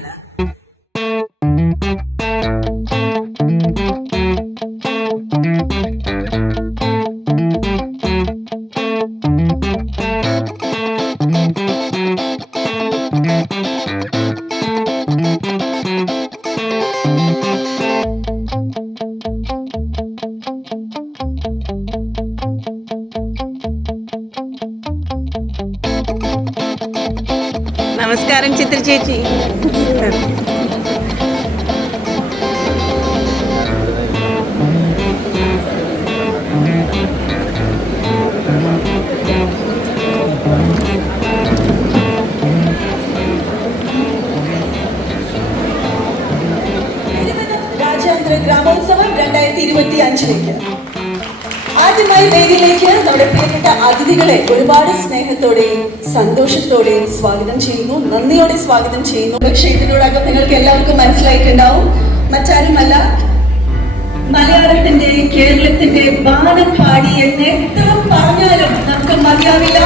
മാത്രമല്ല നമസ്കാരം ചിത്ര ചേച്ചി. രാജ്യാന്തര ഗ്രാമോത്സവം 2025 ആദ്യമായി വേദിയിലേക്ക് നമ്മുടെ പ്രിയപ്പെട്ട അതിഥികളെ ഒരുപാട് സ്നേഹത്തോടെയും സന്തോഷത്തോടെയും സ്വാഗതം ചെയ്യുന്നു, നന്ദിയോടെ സ്വാഗതം ചെയ്യുന്നു. പക്ഷേ ഇതിനോടകം നിങ്ങൾക്ക് എല്ലാവർക്കും മനസ്സിലായിട്ടുണ്ടാവും, മറ്റാരുമല്ല മലയാളത്തിന്റെ കേരളത്തിന്റെ വാനം പാടി എന്ന് എത്ര പറഞ്ഞാലും നമുക്ക് മതിയാവില്ല.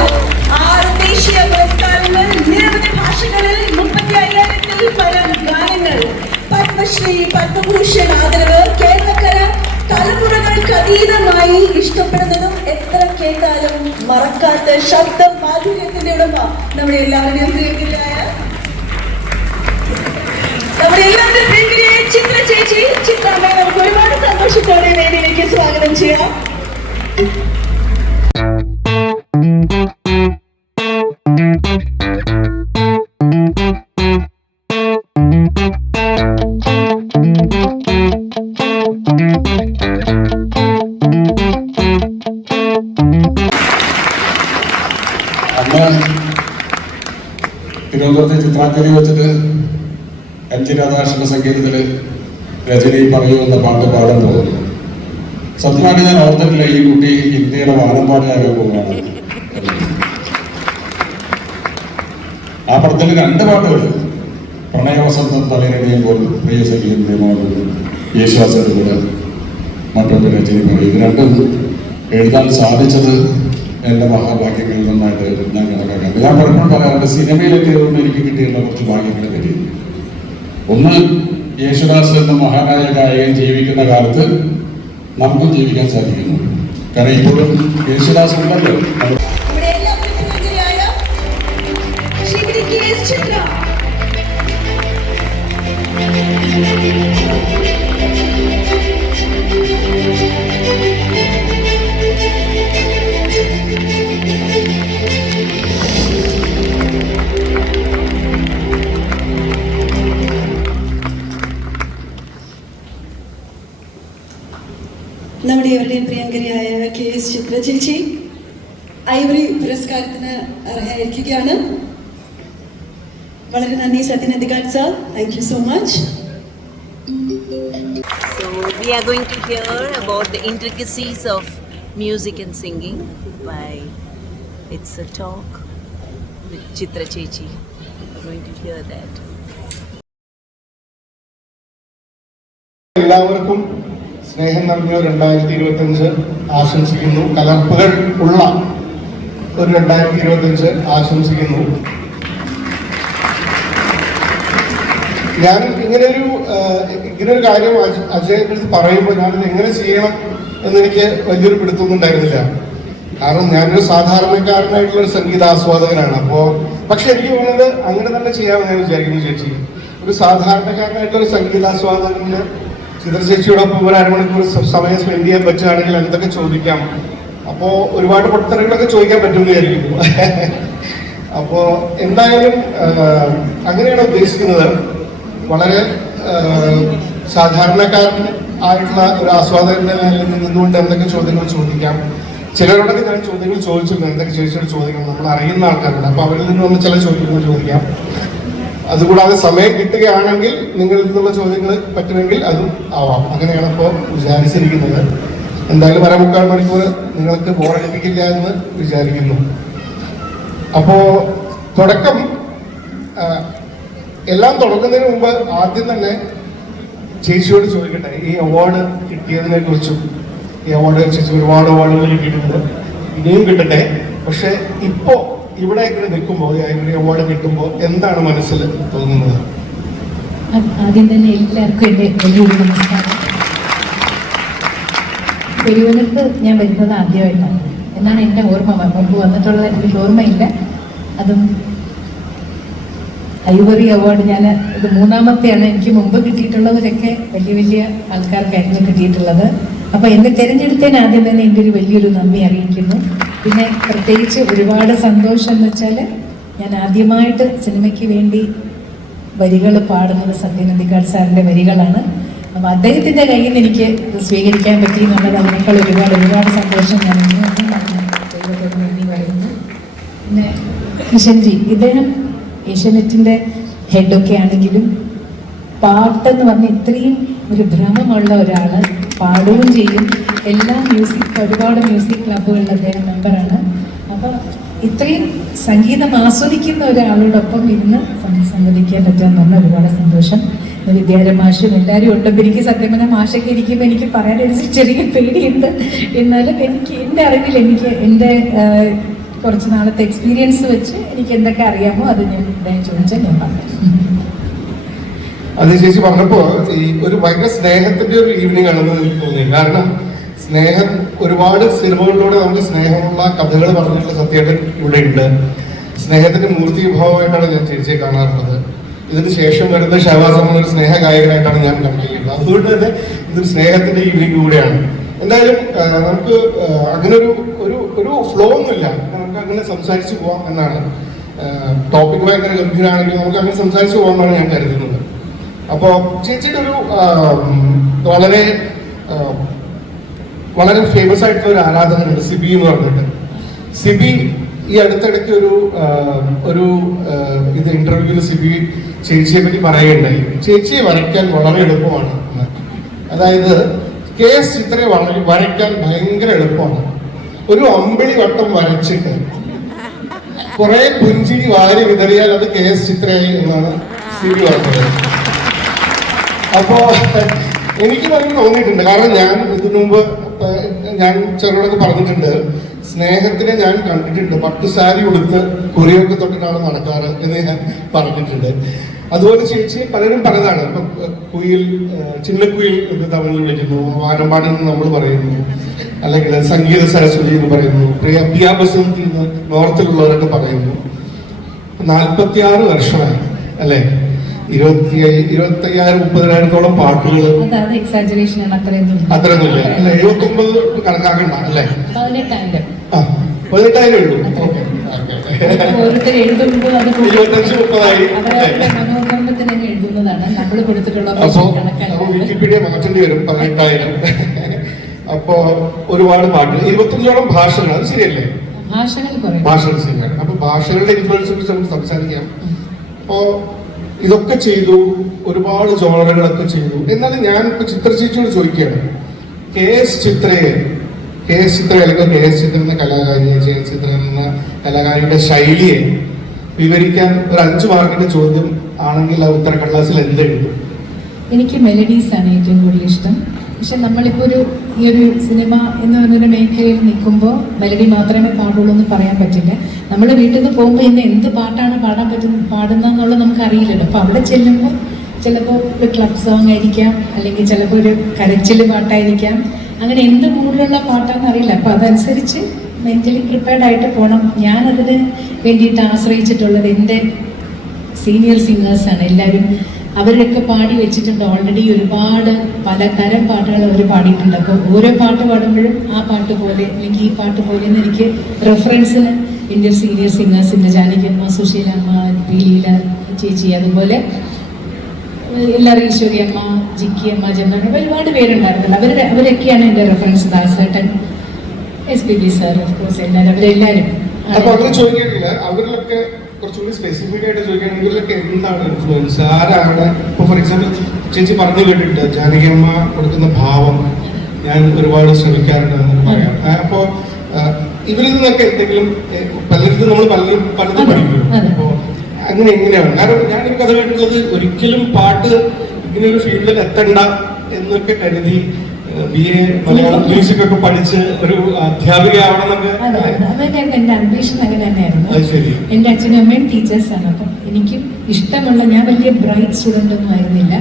6 ദേശീയ പുരസ്കാരങ്ങൾ, നിരവധി ഭാഷകളിൽ 35,000-ൽ പരം ഗാനങ്ങൾ, പത്മശ്രീ പത്മഭൂഷൺ ആദരവ്, കേരളക്കര തലമുറകൾക്ക് അതീതമായി ഇഷ്ടപ്പെടുന്നതും എത്ര കേട്ടാലും മറക്കാത്ത ശബ്ദ മാധുര്യത്തിന്റെ ഉടമ നമ്മുടെ എല്ലാവരുടെയും പ്രിയങ്കരായ ചിത്ര ചേച്ചി. ചിത്രമ്മയെ നമുക്ക് ഒരുപാട് സന്തോഷത്തോടെ വേദിയിലേക്ക് സ്വാഗതം ചെയ്യാം. തിരുവനന്തപുരത്തെ ചിത്രാഞ്ജലി വെച്ചിട്ട് MG രാധാകൃഷ്ണന്റെ സംഗീതത്തിൽ രജനി പറയൂ എന്ന പാട്ട് പാടാൻ പോകുന്നു. സത്യമായിട്ട് ഞാൻ ഓർത്തിട്ടില്ല ഈ കുട്ടി ഇന്ത്യയുടെ വാനമ്പാടിയാകാൻ പോവുകയാണ്. ആ പടത്തിൽ 2 പാട്ടുകൾ, പ്രണയവസന്തം തളിരണിയുമ്പോൾ പ്രിയ സഖിയും നിയമവും യേശുദാസിന്റെ കൂടെ മറ്റൊന്ന് രജനി പറയൂ. ഇത് രണ്ടും എഴുതാൻ സാധിച്ചത് എൻ്റെ മഹാഭാഗ്യങ്ങളിൽ നിന്നായിട്ട് ഞാൻ കണക്കാക്കാറുണ്ട്. ഞാൻ പലപ്പോഴും പറയാറുണ്ട്, സിനിമയിലേക്ക് എനിക്ക് കിട്ടിയുള്ള കുറച്ച് ഭാഗ്യങ്ങളെ പറ്റി. ഒന്ന്, യേശുദാസ് എന്ന മഹാനായ ഗായകൻ ജീവിക്കുന്ന കാലത്ത് നമുക്കും ജീവിക്കാൻ സാധിക്കുന്നു. കാരണം ഇപ്പോഴും യേശുദാസ് ഉണ്ടല്ലോ. നമ്മുടെ എവരുടെയും പ്രിയങ്കരിയായ KS ചിത്ര ചേച്ചി ഐവറി പുരസ്കാരത്തിന് അർഹയായിരിക്കുകയാണ്. വളരെ നന്ദി സത്യനന്ദികാൻ sir, thank you so much. So we are going to hear about the intricacies of music and singing by It's a Talk with Chitra Chechi. We're going to hear that. എല്ലാവർക്കും സ്നേഹം നിറഞ്ഞ 2025 ആശംസിക്കുന്നു. കലർപ്പുകൾ ഉള്ള ഒരു 2025 ആശംസിക്കുന്നു. ഞാൻ ഇങ്ങനൊരു കാര്യം അജയൻ്റെ അടുത്ത് പറയുമ്പോൾ ഞാനിത് എങ്ങനെ ചെയ്യണം എന്നെനിക്ക് വലിയൊരു പിടുത്തൊന്നും ഉണ്ടായിരുന്നില്ല. കാരണം ഞാനൊരു സാധാരണക്കാരനായിട്ടുള്ളൊരു സംഗീതാസ്വാദകനാണ്. പക്ഷെ എനിക്ക് തോന്നുന്നത് അങ്ങനെ തന്നെ ചെയ്യാമെന്ന് ഞാൻ വിചാരിക്കുന്നു. ചേച്ചി ഒരു സാധാരണക്കാരനായിട്ടുള്ളൊരു സംഗീതാസ്വാദകന് ചിത്ര ചേച്ചിയോടൊപ്പം ഒരു അരമണിക്കൂർ സമയം സ്പെൻഡ് ചെയ്യാൻ പറ്റുകയാണെങ്കിൽ എന്തൊക്കെ ചോദിക്കാം. അപ്പോൾ ഒരുപാട് പൊട്ടത്തരങ്ങളൊക്കെ ചോദിക്കാൻ പറ്റുമെന്ന് വിചാരിക്കുന്നു. അപ്പോൾ എന്തായാലും അങ്ങനെയാണ് ഉദ്ദേശിക്കുന്നത്. വളരെ സാധാരണക്കാരൻ ആയിട്ടുള്ള ഒരു ആസ്വാദകന്റെ നിലയിൽ നിന്നുകൊണ്ട് എന്തൊക്കെ ചോദ്യങ്ങൾ ചോദിക്കാം. ചിലരോടൊക്കെ ഞാൻ ചോദ്യങ്ങൾ ചോദിച്ചിട്ടുണ്ട്, എന്തൊക്കെ ചേച്ചിയോട് ചോദിക്കണം. നമ്മൾ അറിയുന്ന ആൾക്കാരുണ്ട്, അപ്പോൾ അവരിൽ നിന്ന് വന്ന് ചില ചോദ്യങ്ങൾ ചോദിക്കാം. അതുകൂടാതെ സമയം കിട്ടുകയാണെങ്കിൽ നിങ്ങളിൽ നിന്നുള്ള ചോദ്യങ്ങൾ പറ്റുമെങ്കിൽ അതും ആവാം. അങ്ങനെയാണ് ഇപ്പോൾ വിചാരിച്ചിരിക്കുന്നത്. എന്തായാലും 1.25 മണിക്കൂർ നിങ്ങൾക്ക് ബോറടിപ്പിക്കില്ല എന്ന് വിചാരിക്കുന്നു. അപ്പോൾ എല്ലാം തുടങ്ങുന്നതിന് മുമ്പ് ആദ്യം തന്നെ ചേച്ചിയോട് ചോദിക്കട്ടെ, ഈ അവാർഡ് കിട്ടിയതിനെ കുറിച്ചും. ഈ അവാർഡ് ചേച്ചി ഒരുപാട് അവാർഡുകൾ കിട്ടിയിട്ടുണ്ട്, ഇനിയും കിട്ടട്ടെ. പക്ഷെ ഇപ്പോൾ ഇവിടെ ഇങ്ങനെ നിൽക്കുമ്പോൾ, ഈ അവാർഡ് കിട്ടുമ്പോൾ എന്താണ് മനസ്സിൽ തോന്നുന്നത്? ആദ്യം തന്നെ എല്ലാവർക്കും എൻ്റെ വലിയൊരു നമസ്കാരം. പെരുവനത്ത് ഞാൻ വരുന്നത് ആദ്യമായിട്ടാണ് എന്നാണ് എൻ്റെ ഓർമ്മ. മുമ്പ് വന്നിട്ടുള്ളത് എനിക്ക് ഓർമ്മയില്ല. അതും ഐവറി അവാർഡ് ഞാൻ ഇത് 3ാമത്തെയാണ്. എനിക്ക് മുമ്പ് കിട്ടിയിട്ടുള്ളവരൊക്കെ വലിയ വലിയ ആൾക്കാർക്കായിരുന്നു കിട്ടിയിട്ടുള്ളത്. അപ്പോൾ എന്നെ തിരഞ്ഞെടുത്തതിന് ആദ്യം തന്നെ എൻ്റെ ഒരു വലിയൊരു നന്ദി അറിയിക്കുന്നു. പിന്നെ പ്രത്യേകിച്ച് ഒരുപാട് സന്തോഷം എന്ന് വെച്ചാൽ ഞാൻ ആദ്യമായിട്ട് സിനിമയ്ക്ക് വേണ്ടി വരികൾ പാടുന്നത് സത്യൻ അന്തിക്കാട് സാറിൻ്റെ വരികളാണ്. അപ്പോൾ അദ്ദേഹത്തിൻ്റെ കയ്യിൽ നിന്ന് എനിക്ക് ഇത് സ്വീകരിക്കാൻ പറ്റി എന്നുള്ളത് അതിനേക്കാൾ ഒരുപാട് സന്തോഷം ഞാൻ ദൈവത്തോട് നന്ദി പറയുന്നു. പിന്നെ കിഷൻജി, ഇദ്ദേഹം ഏഷ്യാനെറ്റിൻ്റെ ഹെഡൊക്കെ ആണെങ്കിലും പാട്ടെന്ന് പറഞ്ഞ് ഇത്രയും ഒരു ഭ്രമമുള്ള ഒരാൾ, പാടുകയും ചെയ്യും. എല്ലാ ഒരുപാട് മ്യൂസിക് ക്ലബ്ബുകളിൽ അദ്ദേഹം മെമ്പറാണ്. അപ്പോൾ ഇത്രയും സംഗീതം ആസ്വദിക്കുന്ന ഒരാളോടൊപ്പം ഇന്ന് സംവദിക്കാൻ പറ്റാന്ന് പറഞ്ഞാൽ ഒരുപാട് സന്തോഷം. വിദ്യാരമാഷും എല്ലാവരും ഉണ്ടപ്പോൾ എനിക്ക് സത്യം പറഞ്ഞാൽ മാഷൊക്കെ ഇരിക്കുമ്പോൾ എനിക്ക് പറയാനൊരു ചെറിയ പേടിയുണ്ട്. എന്നാലും എൻ്റെ അറിവിൽ എൻ്റെ കുറച്ച് നാളത്തെ എക്സ്പീരിയൻസ് വെച്ച് എനിക്ക് എന്തൊക്കെ അറിയാമോ അത് ഞാൻ ചോദിച്ചാൽ ഞാൻ പറഞ്ഞു. അത് ചേച്ചി പറഞ്ഞപ്പോ ഈ ഒരു ഭയങ്കര സ്നേഹത്തിന്റെ ഒരു ഈവനിങ് ആണെന്ന് എനിക്ക് തോന്നി. കാരണം സ്നേഹം, ഒരുപാട് സിനിമകളിലൂടെ നമുക്ക് സ്നേഹമുള്ള കഥകൾ പറഞ്ഞിട്ടുള്ള സത്യേട്ടൻ ഇവിടെ ഉണ്ട്. സ്നേഹത്തിന്റെ മൂർത്തിഭാവമായിട്ടാണ് ഞാൻ ചേച്ചിയെ കാണാറുള്ളത്. ഇതിന് ശേഷം വരുന്ന ഷഹബാസ് എന്ന ഒരു സ്നേഹ ഗായകനായിട്ടാണ് ഞാൻ കണ്ടിട്ടുള്ളത്. അതുകൊണ്ട് തന്നെ ഇതൊരു സ്നേഹത്തിന്റെ ഈവനിങ് കൂടെയാണ്. എന്തായാലും നമുക്ക് അങ്ങനെ ഒരു ഫ്ലോ ഒന്നുമില്ല, നമുക്ക് അങ്ങനെ സംസാരിച്ചു പോവാം എന്നാണ്. ടോപ്പിക് ഭയങ്കര ഗംഭീരമാണെങ്കിൽ നമുക്ക് അങ്ങനെ സംസാരിച്ചു പോകാമെന്നാണ് ഞാൻ കരുതുന്നത്. അപ്പോൾ ചേച്ചിയുടെ ഒരു വളരെ ഫേമസ് ആയിട്ടുള്ള ഒരു ആരാധകനുണ്ട്, സിബി എന്ന് പറഞ്ഞിട്ട്. സിബി ഈ അടുത്തിടയ്ക്ക് ഒരു ഇത് ഇന്റർവ്യൂവിൽ സിബി ചേച്ചിയെ പറ്റി പറയുകയുണ്ടായി. ചേച്ചിയെ വരയ്ക്കാൻ വളരെ എളുപ്പമാണ്. അതായത് KS ചിത്രയെ വരയ്ക്കാൻ ഭയങ്കര എളുപ്പമാണ്. ഒരു അമ്പിളി വട്ടം വരച്ചിട്ട് കുറെ പുഞ്ചിരി വാരി വിതറിയാൽ അത് KS ചിത്രയായി എന്നാണ് സിബി പറഞ്ഞത്. അപ്പോ എനിക്ക് തന്നെ തോന്നിയിട്ടുണ്ട്. കാരണം ഞാൻ ഇതിനു മുമ്പ് ഞാൻ ചെറുതൊക്കെ പറഞ്ഞിട്ടുണ്ട്, സ്നേഹത്തിനെ ഞാൻ കണ്ടിട്ടുണ്ട് പട്ടുസാരി ഉടുത്ത് കുറിയൊക്കെ തൊട്ടിട്ടാണ് നടക്കാറ് എന്ന് ഞാൻ പറഞ്ഞിട്ടുണ്ട്. അതുപോലെ ചേച്ചി പലരും പറഞ്ഞതാണ്. ഇപ്പൊ കുയിൽ, ചിന്നക്കുയിൽ എന്ന് തമിഴിൽ വിളിക്കുന്നു, വാനമ്പാടി എന്ന് നമ്മൾ പറയുന്നു, അല്ലെങ്കിൽ സംഗീത സരസ്വതി എന്ന് പറയുന്നു, പിയ ബസന്തി എന്ന് നോർത്തിലുള്ളവരൊക്കെ പറയുന്നു. 46 വർഷമായി അല്ലെ, 25,000-30,000-ഓളം പാട്ടുകൾ. അത്രയൊന്നുമില്ല അല്ലെ, 79 കണക്കാക്കണ്ട അല്ലെ, 18,000 ഉള്ളൂ. 25-30ആയി. അപ്പൊ വിക്കിപീഡിയ മാറ്റേണ്ടി വരും 18,000. അപ്പോ ഒരുപാട് പാട്ടുകൾ, 25ഓളം ഭാഷകൾ. അത് ശരിയല്ലേ? ഭാഷകൾ ശരിയാണ്. അപ്പൊ ഭാഷകളുടെ ഇൻഫ്ലുവൻസ് കുറിച്ച് നമുക്ക് സംസാരിക്കാം. അപ്പോ ഇതൊക്കെ ചെയ്തു, ഒരുപാട് ജോണറുകളൊക്കെ ചെയ്തു. എന്നാലും ഞാൻ ഇപ്പൊ ചിത്രചേച്ചിയോട് ചോദിക്കുകയാണ്, KS ചിത്ര അല്ലെങ്കിൽ KS ചിത്ര എന്ന കലാകാരിയെ, ചിത്ര എന്ന കലാകാരിയുടെ ശൈലിയെ വിവരിക്കാൻ ഒരു 5 മാർക്കിന്റെ ചോദ്യം ആണെങ്കിൽ ആ ഉത്തരക്കടലാസിൽ എന്തെഴുതും? എനിക്ക് മെലഡീസ് ആണ് ഏറ്റവും കൂടുതൽ ഇഷ്ടം. പക്ഷെ നമ്മളിപ്പോൾ ഈ ഒരു സിനിമ എന്ന് പറഞ്ഞൊരു മേഖലയിൽ നിൽക്കുമ്പോൾ മെലഡി മാത്രമേ പാടുള്ളൂ എന്ന് പറയാൻ പറ്റില്ല. നമ്മൾ വീട്ടിൽ നിന്ന് പോകുമ്പോൾ ഇന്ന് എന്ത് പാട്ടാണ് പാടുന്നതെന്നുള്ളത് നമുക്ക് അറിയില്ലല്ലോ. അപ്പോൾ അവിടെ ചെല്ലുമ്പോൾ ചിലപ്പോൾ ഒരു ക്ലബ് സോങ് ആയിരിക്കാം, അല്ലെങ്കിൽ ചിലപ്പോൾ ഒരു കരച്ചിൽ പാട്ടായിരിക്കാം. അങ്ങനെ എന്ത് മൂഡിലുള്ള പാട്ടാണെന്ന് അറിയില്ല. അപ്പോൾ അതനുസരിച്ച് മെൻ്റലി പ്രിപ്പയർഡ് ആയിട്ട് പോകണം. ഞാനതിന് വേണ്ടിയിട്ട് ആശ്രയിച്ചിട്ടുള്ളത് എൻ്റെ സീനിയർ സിംഗേഴ്സാണ്. എല്ലാവരും അവരൊക്കെ പാടി വെച്ചിട്ടുണ്ട് ഓൾറെഡി. ഒരുപാട് പലതരം പാട്ടുകൾ അവർ പാടിയിട്ടുണ്ട്. അപ്പോൾ ഓരോ പാട്ട് പാടുമ്പോഴും ആ പാട്ട് പോലെ അല്ലെങ്കിൽ ഈ പാട്ട് പോലെ എന്ന് എനിക്ക് റെഫറൻസിന് എൻ്റെ സീനിയർ സിംഗേഴ്സിൻ്റെ ജാനകിയമ്മ, സുശീലമ്മ, ലീല ചേച്ചി, അതുപോലെ എല്ലാവരും ഈശ്വരിയമ്മ, ജിക്കിയമ്മ, ജമ്മ, ഒരുപാട് പേരുണ്ടായിരുന്നല്ലോ. അവരൊക്കെയാണ് എൻ്റെ reference. Dasettan, SPB sir, of course എല്ലാവരും, അവരെല്ലാവരും. അപ്പൊ അങ്ങനെ ചോദിക്കാനില്ല, അവരിലൊക്കെ കുറച്ചുകൂടി സ്പെസിഫിക് ആയിട്ട് ചോദിക്കുകയാണെങ്കിൽ ഇവരിലൊക്കെ എന്താണ് ഇൻഫ്ലുവൻസ്, ആരാണ്? ഇപ്പൊ ഫോർ എക്സാമ്പിൾ ചേച്ചി പറഞ്ഞു കേട്ടിട്ടുണ്ട് ജാനകിയമ്മ കൊടുക്കുന്ന ഭാവം ഞാൻ ഒരുപാട് ശ്രമിക്കാറുണ്ടെന്ന് പറയാം. അപ്പോ ഇവരിൽ നിന്നൊക്കെ എന്തെങ്കിലും പലരും നമ്മൾ പലതും പഠിക്കും. അപ്പോ അങ്ങനെ എങ്ങനെയാണ്? കാരണം ഞാനൊരു കഥ കേട്ടിട്ടുള്ളത്, ഒരിക്കലും പാട്ട് ഇങ്ങനെ ഒരു ഫീൽഡിൽ എത്തണ്ട എന്നൊക്കെ കരുതി BA മലയാളം മ്യൂസിക് ഒക്കെ പഠിച്ച് ഒരു അധ്യാപികയാവണം എന്നൊക്കെ? അതൊക്കെ എൻ്റെ അംബീഷൻ അങ്ങനെ തന്നെയായിരുന്നു. അത് ശരി. എൻ്റെ അച്ഛനും അമ്മയും ടീച്ചേഴ്സാണ്. അപ്പം എനിക്കും ഇഷ്ടമുള്ള, ഞാൻ വലിയ ബ്രൈറ്റ് സ്റ്റുഡൻ്റ് ഒന്നും ആയിരുന്നില്ല,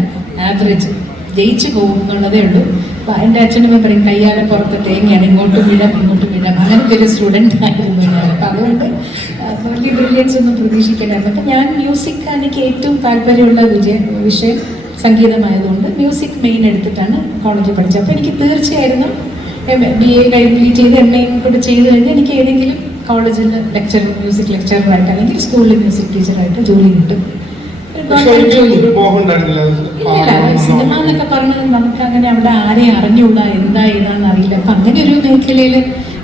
ആവറേജ്, ജയിച്ചു പോകും എന്നുള്ളതേ ഉള്ളൂ. അപ്പം എൻ്റെ അച്ഛനമ്മ പറയും കയ്യാലെ പുറത്ത് തേങ്ങയാണ്, ഇങ്ങോട്ടും വിടാം ഇങ്ങോട്ടും വിടാം, അങ്ങനത്തെ ഒരു സ്റ്റുഡൻ്റ് ആയിരുന്നു ഞാൻ. അപ്പം അതുകൊണ്ട് വലിയ ബ്രില്യൻസ് ഒന്നും പ്രതീക്ഷിക്കണ്ടായിരുന്നു. അപ്പം ഞാൻ മ്യൂസിക്, എനിക്ക് ഏറ്റവും താല്പര്യമുള്ള വിഷയം സംഗീതമായതുകൊണ്ട് മ്യൂസിക് മെയിൻ എടുത്തിട്ടാണ് കോളേജിൽ പഠിച്ചത്. അപ്പോൾ എനിക്ക് തീർച്ചയായിരുന്നു BA കംപ്ലീറ്റ് ചെയ്ത് MA കൂടെ ചെയ്ത് കഴിഞ്ഞാൽ എനിക്ക് ഏതെങ്കിലും കോളേജിൽ മ്യൂസിക് ലെക്ചറായിട്ട് അല്ലെങ്കിൽ സ്കൂളിൽ മ്യൂസിക് ടീച്ചറായിട്ട് ജോലി കിട്ടും. സിനിമ എന്നൊക്കെ പറഞ്ഞത് നമുക്ക് അങ്ങനെ അവിടെ ആരെയും അറിഞ്ഞുകൂടാ, എന്താ ഏതാന്ന് അറിയില്ല. അപ്പം അങ്ങനെ ഒരു മേഖലയിൽ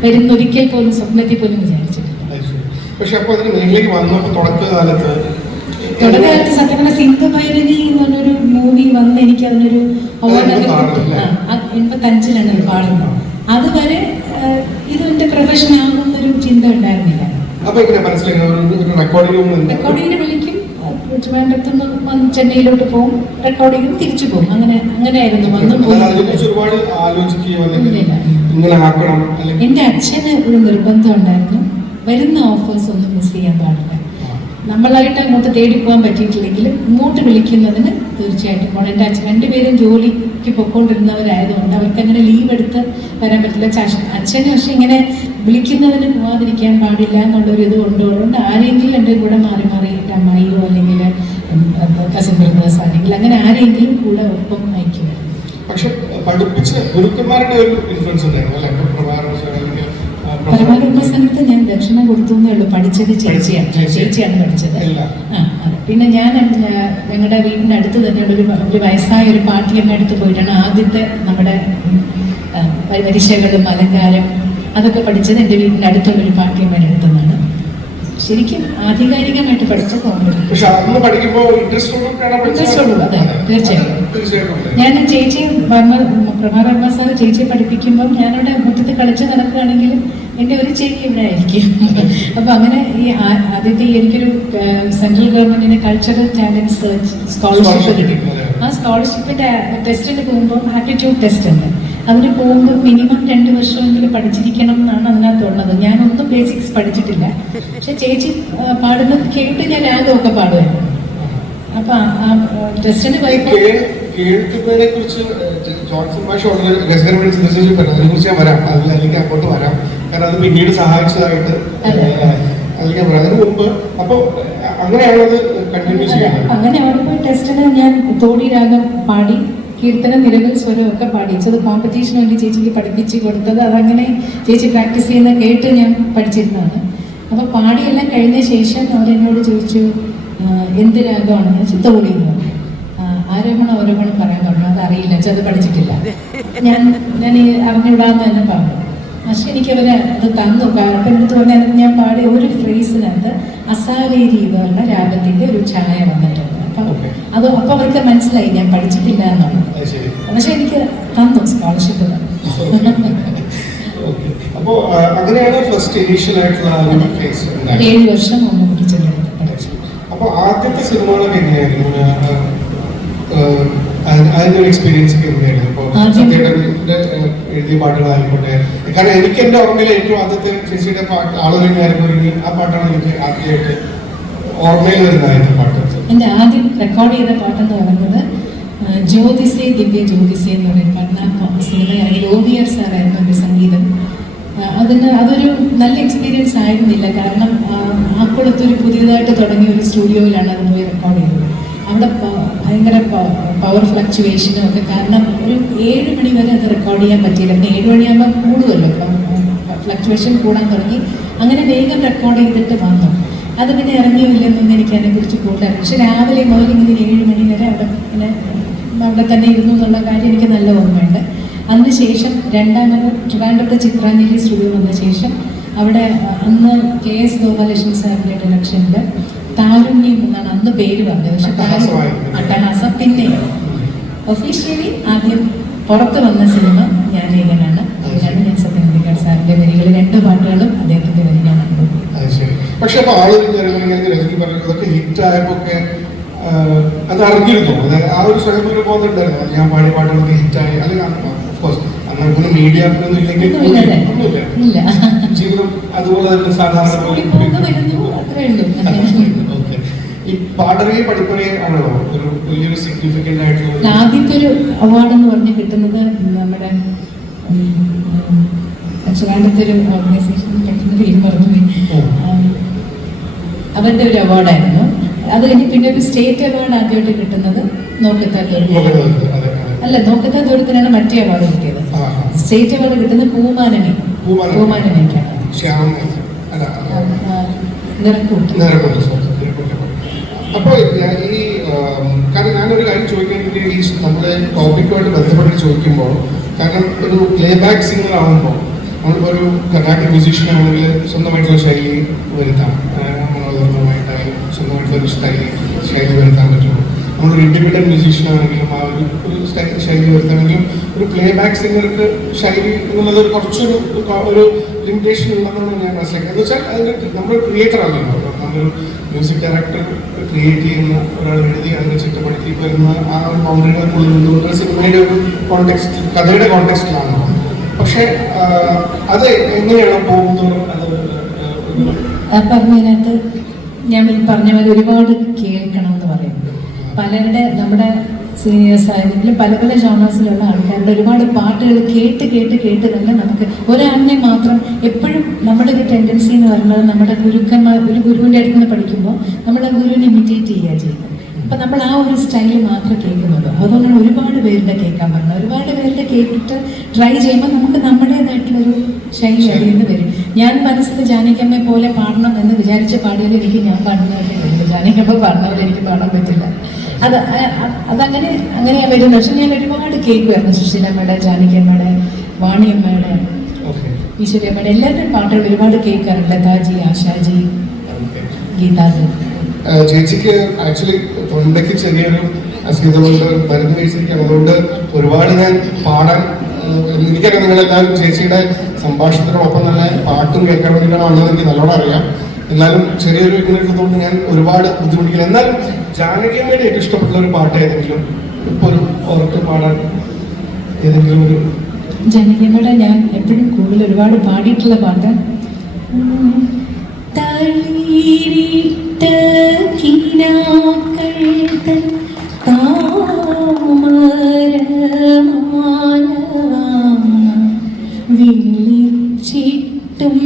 വരുന്നൊരിക്കൽ പോലും സ്വപ്നത്തിൽ പോലും വിചാരിച്ചിട്ടില്ല. പക്ഷെ അപ്പോൾ അതിന് മേഖലയ്ക്ക് വന്നപ്പോൾ തുടക്കകാലത്ത് സത്യം പറഞ്ഞ സിന്ധു ഭൈരവി എന്ന് പറഞ്ഞൊരു മൂവി വന്ന് എനിക്ക് അതിനൊരു അവാർഡൊക്കെ കിട്ടും. 85-ലാണ് അത് പാടുന്നത്. അതുവരെ ഇത് എന്റെ പ്രൊഫഷൻ ആകുന്നൊരു ചിന്ത ഉണ്ടായിരുന്നില്ല. റെക്കോർഡിങ്ങിന് വിളിക്കും, ട്രിവാൻഡ്രത്തുനിന്ന് ചെന്നൈയിലോട്ട് പോകും, റെക്കോർഡിങ്ങും തിരിച്ചു പോകും. അങ്ങനെയായിരുന്നു വന്നു പോയി. എന്റെ അച്ഛന് ഒരു നിർബന്ധം ഉണ്ടായിരുന്നു, വരുന്ന ഓഫേഴ്സ് ഒന്നും മിസ് ചെയ്യാൻ പാടില്ല. നമ്മളായിട്ട് അങ്ങോട്ട് തേടി പോകാൻ പറ്റിയിട്ടില്ലെങ്കിലും ഇങ്ങോട്ട് വിളിക്കുന്നതിന് തീർച്ചയായിട്ടും പോകണം. എൻ്റെ അച്ഛൻ രണ്ടുപേരും ജോലിക്ക് പൊയ്ക്കൊണ്ടിരുന്നവരായതുകൊണ്ട് അവർക്ക് അങ്ങനെ ലീവ് എടുത്ത് വരാൻ പറ്റില്ല. അച്ഛന് പക്ഷെ ഇങ്ങനെ വിളിക്കുന്നതിന് പോകാതിരിക്കാൻ പാടില്ല എന്നുള്ളൊരു ഇത് കൊണ്ടുകൊണ്ട് ആരെങ്കിലും എൻ്റെ കൂടെ മാറി മാറി, എൻ്റെ അമ്മായിയോ അല്ലെങ്കിൽ കസിൻ ബ്രദേഴ്സ് അല്ലെങ്കിൽ അങ്ങനെ ആരെങ്കിലും കൂടെ ഒപ്പം നയിക്കുമായിരുന്നു. പക്ഷെ പഠിപ്പിച്ച ഗുരുക്കന്മാരുടെ ഒരു ഇൻഫ്ലുവൻസ് ഉണ്ടായിരുന്നു അല്ലേ? പരമാവധി സമയത്ത് ഞാൻ ദക്ഷിണ കൊടുത്തേ ഉള്ളൂ. പഠിച്ചത് ചേച്ചിയാണ് പഠിച്ചത്. പിന്നെ ഞാൻ ഞങ്ങളുടെ വീടിൻ്റെ അടുത്ത് തന്നെ ഒരു വയസ്സായ ഒരു പാട്ടിയമ്മ അടുത്ത് പോയിട്ടാണ് ആദ്യത്തെ നമ്മുടെ പരീക്ഷകളും അലങ്കാരം അതൊക്കെ പഠിച്ചത് എൻ്റെ വീടിൻ്റെ അടുത്തുള്ളൊരു പാട്ടിയമ്മയുടെ അടുത്തുനിന്നാണ്. ശരിക്കും ആധികാരികമായിട്ട് പഠിച്ച കോമഡി. അതെ, തീർച്ചയായും. ഞാൻ ചേച്ചി പ്രഭാവർമ്മ സാർ ചേച്ചിയെ പഠിപ്പിക്കുമ്പോൾ ഞാനവിടെ മുറ്റത്ത് കളിച്ച് നടക്കുകയാണെങ്കിലും എൻ്റെ ഒരു ചെവി ഇവിടെ ആയിരിക്കും. അപ്പോൾ അങ്ങനെ ഈ ആദ്യത്തെ എനിക്കൊരു സെൻട്രൽ ഗവൺമെൻറ്റിന് കൾച്ചറൽ ടാലൻസ് സ്കോളർഷിപ്പ് കിട്ടി. ആ സ്കോളർഷിപ്പിൻ്റെ ടെസ്റ്റിന് പോകുമ്പോൾ ആപ്റ്റിറ്റ്യൂഡ് ടെസ്റ്റ് ഉണ്ട്. അതിന് പോകുമ്പോൾ മിനിമം 2 വർഷമെങ്കിലും പഠിച്ചിരിക്കണം എന്നാണ് അതിനകത്തുള്ളത്. ഞാനൊന്നും ബേസിക്സ് പഠിച്ചിട്ടില്ല. പക്ഷെ ചേച്ചി പാടുന്നത് കേട്ട് ഞാൻ രാഗമൊക്കെ പാടുമായിരുന്നു. അപ്പൊ ആ ടെസ്റ്റിന് പോയപ്പോൾ കേൾക്കുന്നതിനെ കുറിച്ച് ജോൺസൺ മാഷ് വളരെ രസകരമായി അതിനെ കുറിച്ച് ഞാൻ വരാം, അല്ലെങ്കിൽ അങ്ങോട്ട് വരാം. കാരണം അത് പിന്നീട് സഹായിച്ചതായിട്ട് അല്ലെങ്കിൽ അതിന് മുമ്പ്. അപ്പൊ അങ്ങനെയാണത് കണ്ടിന്യൂ ചെയ്യുന്നത്. അങ്ങനെ അവിടെ പോയി ടെസ്റ്റിന് ഞാൻ തോടി രാഗം പാടി, കീർത്തന, നിരവൽ, സ്വരം ഒക്കെ പാടിച്ചത് കോമ്പറ്റീഷന് വേണ്ടി ചേച്ചിക്ക് പഠിപ്പിച്ച് കൊടുത്തത്. അതങ്ങനെ ചേച്ചി പ്രാക്ടീസ് ചെയ്യുന്ന കേട്ട് ഞാൻ പഠിച്ചിരുന്നതാണ്. അപ്പോൾ പാടിയെല്ലാം കഴിഞ്ഞ ശേഷം അവരെന്നോട് ചോദിച്ചു എന്ത് രാഗമാണെന്ന് വെച്ചാൽ തോടി എന്ന് പറഞ്ഞു. ആരോഹണം അവരോഹണം പറയാൻ പറഞ്ഞു. അതറിയില്ല, അത് പഠിച്ചിട്ടില്ല. ഞാൻ ഈ അറിഞ്ഞുവിടാന്ന് തന്നെ പറഞ്ഞു. പക്ഷെ എനിക്കവരെ അത് തന്നു. അപ്പം എടുത്ത് പറഞ്ഞാൽ ഞാൻ പാടിയ ഒരു ഫ്രേസിനകത്ത് അസാവേരി എന്നുള്ള രാഗത്തിൻ്റെ ഒരു ഛായ വന്നിട്ടുണ്ട്. അപ്പോൾ അവർക്ക് മനസ്സിലായി ഞാൻ പഠിച്ചിട്ടില്ല എന്നാണ്. പക്ഷെ എനിക്ക് തന്നു, സ്കോളർഷിപ്പ് തന്നു. അപ്പോൾ അങ്ങനെയാണ് ഫസ്റ്റ് ഇനീഷ്യൽ ആയിട്ടുള്ള 7 വർഷം ഒന്ന് പിടിച്ചിട്ടുണ്ട്. അപ്പോൾ ആദ്യത്തെ സിനിമകളൊക്കെ എങ്ങനെയായിരുന്നു? അതിൻ്റെ ഒരു എക്സ്പീരിയൻസ് ഒക്കെ എങ്ങനെയായിരുന്നു? ഇപ്പോൾ എഴുതിയ പാട്ടുകളായിക്കോട്ടെ. കാരണം എനിക്ക് എൻ്റെ ഓർമ്മയിൽ ഏറ്റവും ആദ്യത്തെ ചേച്ചിയുടെ പാട്ട് ആളുകളായിരുന്നു ഒരുങ്ങി. ആ പാട്ടാണ് എനിക്ക് ആദ്യമായിട്ട് ഓർമ്മയിൽ വരുന്നതായിട്ട് പാട്ട്. എൻ്റെ ആദ്യം റെക്കോർഡ് ചെയ്ത പാട്ടെന്ന് പറയുന്നത് ജ്യോതിസേ ദിവ്യ ജ്യോതിസേ എന്ന് പറയുന്ന പാട്ട്. സിനിമ ഇറങ്ങി OVR സാറായിരുന്നു എൻ്റെ സംഗീതം. അതൊരു നല്ല എക്സ്പീരിയൻസ് ആയിരുന്നില്ല. കാരണം ആക്കുളത്തൊരു പുതിയതായിട്ട് തുടങ്ങിയ ഒരു സ്റ്റുഡിയോയിലാണ് അത് പോയി റെക്കോർഡ് ചെയ്തത്. അവിടെ ഭയങ്കര പവർ ഫ്ലക്ച്വേഷനും ഒക്കെ കാരണം ഒരു 7 മണി വരെ അത് റെക്കോർഡ് ചെയ്യാൻ പറ്റിയില്ല. പിന്നെ 7 മണിയാകുമ്പോൾ കൂടുമല്ലോ, ഫ്ലക്ച്വേഷൻ കൂടാൻ തുടങ്ങി. അങ്ങനെ വേഗം റെക്കോർഡ് ചെയ്തിട്ട് വന്നു. അത് പിന്നെ ഇറങ്ങിയില്ലെന്നൊന്നും എനിക്ക് അതിനെക്കുറിച്ച് കൂടുതൽ. പക്ഷെ രാവിലെ മുതൽ ഇങ്ങനെ 7 മണി വരെ അവിടെ തന്നെ ഇരുന്നു എന്നുള്ള കാര്യം എനിക്ക് നല്ല ഓർമ്മയുണ്ട്. അതിനുശേഷം രണ്ടാമത് ട്രിവാൻഡ്രത്തെ ചിത്രാഞ്ജലി സ്റ്റുഡിയോ വന്ന ശേഷം അവിടെ അന്ന് KS ഗോപാലകൃഷ്ണൻ സാറിൻ്റെ ഡയറക്ഷനിൽ താരുണ്യം എന്നാണ് അന്ന് പേര് പറഞ്ഞത്. പക്ഷെ അട്ടഹാസം പിന്നെ ഒഫീഷ്യലി ആദ്യം പുറത്ത് വന്ന സിനിമ ഞാനേകനാണ്. അതിനാണ് ഞാൻ സത്യനന്ദിക്കാട് സാറിൻ്റെ വരികൾ 2 പാട്ടുകളും അദ്ദേഹത്തിൻ്റെ വരികളാണ്. പക്ഷെ അപ്പോൾ ആളുകൾ ഹിറ്റ് ആയപ്പോൾ അത് അറിഞ്ഞിരുന്നു. ആ ഒരു സ്വയം ഒരു ബോധം ഉണ്ടായിരുന്നു. ഞാൻ പാടിയ പാട്ടുകൾക്ക് ഹിറ്റായി അല്ലെങ്കിൽ ഓഫ്കോഴ്സ് നമുക്കൊന്നും മീഡിയ ഒന്നും ഇല്ലെങ്കിൽ ഒന്നുമില്ല. ഒന്നുമില്ല, ഇല്ല. ജീവിതം അതുപോലെ തന്നെ സാധാരണ സ്കൂളിൽ പോകുന്നു വരുന്നു അത്രേ ഉള്ളൂ. ഓക്കെ. ഈ പാടവേ പഠിപ്പവേ ആണോ ഒരു വലിയൊരു സിഗ്നിഫിക്കന്റ് ആയിട്ടുള്ള ആദ്യത്തെ ഒരു അവാർഡ് എന്ന് പറഞ്ഞ് കിട്ടുന്നത് നമ്മുടെ അച്ഛനാണ്ടത്തെ ഒരു ഓർഗനൈസേഷൻ പെട്ടെന്ന് പേര് പറഞ്ഞു അവരുടെ ഒരു അവാർഡായിരുന്നു. അത് കഴിഞ്ഞ് പിന്നെ ഒരു സ്റ്റേറ്റ് അവാർഡ് ആദ്യമായിട്ട് കിട്ടുന്നത് അല്ല നോക്കത്താ ദൂരത്തിനാണ് മറ്റേ അവാർഡ് കിട്ടിയത്. സ്റ്റേറ്റ് അവാർഡ് കിട്ടുന്നത് പൂമാനമേക്കാണ്. നിറക്കൂട്ടി. അപ്പോൾ ഈ കാരണം ഞാനൊരു കാര്യം ചോദിക്കാൻ വേണ്ടി ഈ നമ്മുടെ ടോപ്പിക്കുമായിട്ട് ബന്ധപ്പെട്ട് ചോദിക്കുമ്പോൾ, കാരണം ഒരു പ്ലേ ബാക്ക് സിംഗർ ആകുമ്പോൾ നമ്മളിപ്പോൾ ഒരു കർണാട്ടിക് മ്യൂസീഷ്യൻ ആണെങ്കിൽ സ്വന്തമായിട്ടുള്ള ശൈലി വരുത്താം, മനോഹരമായിട്ടായാലും സ്വന്തമായിട്ടുള്ള ഒരു ശൈലി വരുത്താൻ പറ്റുള്ളൂ. നമ്മളൊരു ഇൻഡിപെൻഡൻറ്റ് മ്യൂസീഷ്യൻ ആണെങ്കിലും ആ ഒരു ശൈലി വരുത്താമെങ്കിലും ഒരു പ്ലേ ബാക്ക് സിംഗർക്ക് ശൈലി എന്നുള്ളത് ഒരു കുറച്ചൊരു ഒരു ലിമിറ്റേഷൻ ഉണ്ടെന്നാണ് ഞാൻ മനസ്സിലാക്കിയത്. എന്ന് വെച്ചാൽ അതിൻ്റെ നമ്മൾ ക്രിയേറ്റർ ആണല്ലോ, നമ്മളൊരു മ്യൂസിക് ഡയറക്ടർ ക്രിയേറ്റ് ചെയ്യുന്ന ഒരാൾ എഴുതി അതിനെ ചിട്ടപ്പെടുത്തി വരുന്ന ആ ഒരു ബൗണ്ടറികൾക്കുള്ളിൽ നിന്നുകൊണ്ട് സിനിമയുടെ ഒരു കോണ്ടെക്സ്റ്റ്, കഥയുടെ കോണ്ടെക്സ്റ്റിലാണ്. പക്ഷെ അത് എങ്ങനെയാണ് പോകുന്നത്? അത് പറഞ്ഞതിനകത്ത് ഞാൻ പറഞ്ഞ പോലെ ഒരുപാട് കേൾക്കണം എന്ന് പറയും. പലരുടെ നമ്മുടെ സീനിയേഴ്സ് ആയിരുന്നെങ്കിലും പല പല ജോണേഴ്സിലുള്ള ആൾക്കാരുടെ ഒരുപാട് പാട്ടുകൾ കേട്ട് കേട്ട് കേട്ട് തന്നെ നമുക്ക് ഒരാളിനെ മാത്രം എപ്പോഴും നമ്മുടെ ഒരു ടെൻഡൻസി എന്ന് പറയുന്നത് നമ്മുടെ ഗുരുക്കന്മാർ ഒരു ഗുരുവിൻ്റെ അടുത്ത് നിന്ന് പഠിക്കുമ്പോൾ നമ്മൾ ആ ഗുരുവിനെ ഇമിറ്റേറ്റ് ചെയ്യുക ചെയ്യുന്നത്. അപ്പം നമ്മൾ ആ ഒരു സ്റ്റൈൽ മാത്രമേ കേൾക്കുന്നുള്ളൂ. അതുകൊണ്ടാണ് ഒരുപാട് പേരുടെ കേൾക്കാൻ പറഞ്ഞത്. ഒരുപാട് പേരുടെ കേട്ടിട്ട് ട്രൈ ചെയ്യുമ്പോൾ നമുക്ക് നമ്മുടേതായിട്ടുള്ളൊരു ശൈലി അറിയിൽ നിന്ന് വരും. ഞാൻ മനസ്സിൽ ജാനകിയമ്മയെ പോലെ പാടണം എന്ന് വിചാരിച്ച് പാടിയാലും എനിക്ക് ഞാൻ പാടുന്നവരെ വരില്ല. ജാനകിയമ്മ പാടുന്നവരെ എനിക്ക് പാടാൻ പറ്റില്ല. അങ്ങനെയാണ് വരുന്നത്. പക്ഷെ ഞാൻ ഒരുപാട് കേൾക്കുമായിരുന്നു. സുശീലമ്മയുടെ, ജാനകിയമ്മയുടെ, വാണിയമ്മയുടെ, ഈശ്വരിയമ്മയുടെ എല്ലാവരുടെയും പാട്ടുകൾ ഒരുപാട് കേൾക്കാറുണ്ട്. ലതാജി, ആശാജി, ഗീതാജി. ചേച്ചിക്ക് ആക്ച്വലി തൊണ്ടയ്ക്ക് ചെറിയൊരു അസുഖമുണ്ട്, മരുന്ന് കഴിച്ചിരിക്കുകയാണ്. അതുകൊണ്ട് ഒരുപാട് ഞാൻ പാടാൻ എനിക്കറിയാം. നിങ്ങളെല്ലാവരും ചേച്ചിയുടെ സംഭാഷണത്തിനോടൊപ്പം തന്നെ പാട്ടും കേൾക്കാൻ വേണ്ടിയിട്ടാണെന്ന് എനിക്ക് നല്ലോണം അറിയാം. എന്നാലും ചെറിയൊരു ഇങ്ങനെ ഉള്ളതുകൊണ്ട് ഞാൻ ഒരുപാട് ബുദ്ധിമുട്ടിക്കില്ല. എന്നാലും ജാനകിയമ്മയുടെ ഏറ്റവും ഇഷ്ടപ്പെട്ട ഒരു പാട്ട് ഏതെങ്കിലും ഇപ്പൊ ഒരു ഓർത്ത് പാടാൻ ഏതെങ്കിലും ഒരു? ജാനകിയമ്മയുടെ ഞാൻ എപ്പോഴും കൂടുതൽ ഒരുപാട് പാടിയിട്ടുള്ള പാട്ട് വിളിച്ചിട്ടും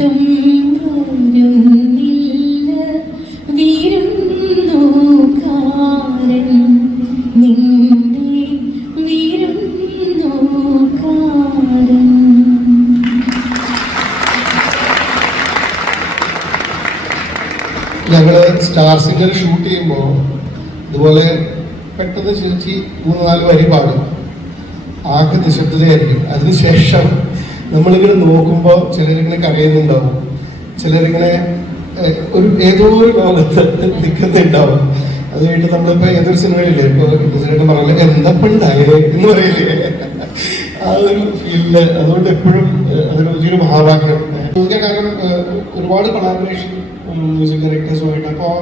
വിളിച്ചിട്ടും വിരുന്നുകാരൻ നിന്റെ വിരുന്നുകാരൻ. ഞങ്ങള് സ്റ്റാർ സിംഗർ ഷൂട്ട് ചെയ്യുമ്പോൾ ഇതുപോലെ പെട്ടെന്ന് ചേച്ചി 3-4 വരി പാടും. ആകെ നിശബ്ദതയായിരിക്കും. അതിനുശേഷം നമ്മളിങ്ങനെ നോക്കുമ്പോൾ ചിലരിങ്ങനെ കരയുന്നുണ്ടാവും, ചിലരിങ്ങനെ ഒരു ഏതോ ഒരു ലോകത്ത് നിൽക്കുന്നുണ്ടാവും. അത് കഴിഞ്ഞിട്ട് നമ്മളിപ്പോൾ ഏതൊരു സിനിമയിലില്ലേ, ഇപ്പോൾ ചേട്ടൻ പറഞ്ഞ എന്തപ്പുണ്ടായേ എന്ന് പറയില്ലേ, ആ ഒരു ഫീലില്. അതുകൊണ്ട് എപ്പോഴും അതൊരു വലിയൊരു മഹാഭാഗ്യം. കാരണം ഒരുപാട് കൊളാബറേഷൻ മ്യൂസിക് ഡയറക്ടേഴ്സുമായിട്ട്. അപ്പോൾ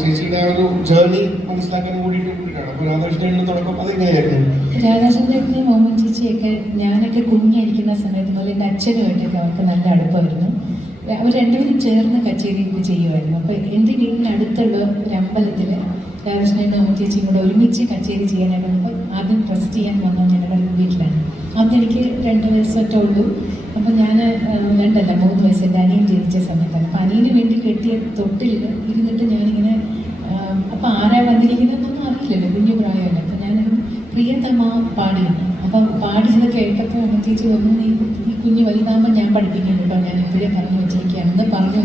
ചേച്ചിയുടെ ഒരു ജേർണി മനസ്സിലാക്കാൻ കൂടിയിട്ടാണ്. അപ്പോൾ രാധാകൃഷ്ണന്റെ തുടക്കം അതെങ്ങനെയായിരുന്നു? രാധാകൃഷ്ണന്റെ മോഹൻ ചേച്ചിയൊക്കെ ഞാനൊക്കെ കുഞ്ഞായിരിക്കുന്ന സമയത്ത് മുതൽ എൻ്റെ അച്ഛനുമായിട്ടൊക്കെ അവർക്ക് നല്ല അടുപ്പമായിരുന്നു. അവർ രണ്ടുപേരും ചേർന്ന് കച്ചേരി ചെയ്യുമായിരുന്നു. അപ്പോൾ എൻ്റെ വീടിന് അടുത്തുള്ള ഒരു അമ്പലത്തിൽ രാധാകൃഷ്ണൻ്റെ മോഹൻ ചേച്ചിയും കൂടെ ഒരുമിച്ച് കച്ചേരി ചെയ്യാനായിട്ട് അപ്പോൾ ആദ്യം ട്രസ്റ്റ് ചെയ്യാൻ വന്ന ഞങ്ങളുടെ വീട്ടിലാണ്. ആദ്യം എനിക്ക് 2 വയസ്സൊക്കെ ഉള്ളൂ. അപ്പോൾ ഞാൻ 3 വയസ്സ് എൻ്റെ അനിയൻ ജനിച്ച സമയത്താണ്. അപ്പോൾ അനിയന് വേണ്ടി കെട്ടിയ തൊട്ടിൽ ഇരുന്നിട്ട് ഞാനിങ്ങനെ അപ്പോൾ ആരാ വന്നിരിക്കുന്നതെന്നൊന്നും അറിയില്ലല്ലോ, കുഞ്ഞു പ്രായമല്ല. അപ്പോൾ ഞാനൊരു പ്രിയതമ പാടിയിരുന്നു. അപ്പം പാടിയത് കേട്ടപ്പോൾ അമ്മ ചേച്ചി വന്നു, ഈ കുഞ്ഞ് വലുതാകുമ്പോൾ ഞാൻ പഠിപ്പിക്കും കേട്ടോ, ഞാൻ ഇപ്പോഴേ പറഞ്ഞു വെച്ചിരിക്കുകയാണെന്ന് പറഞ്ഞു.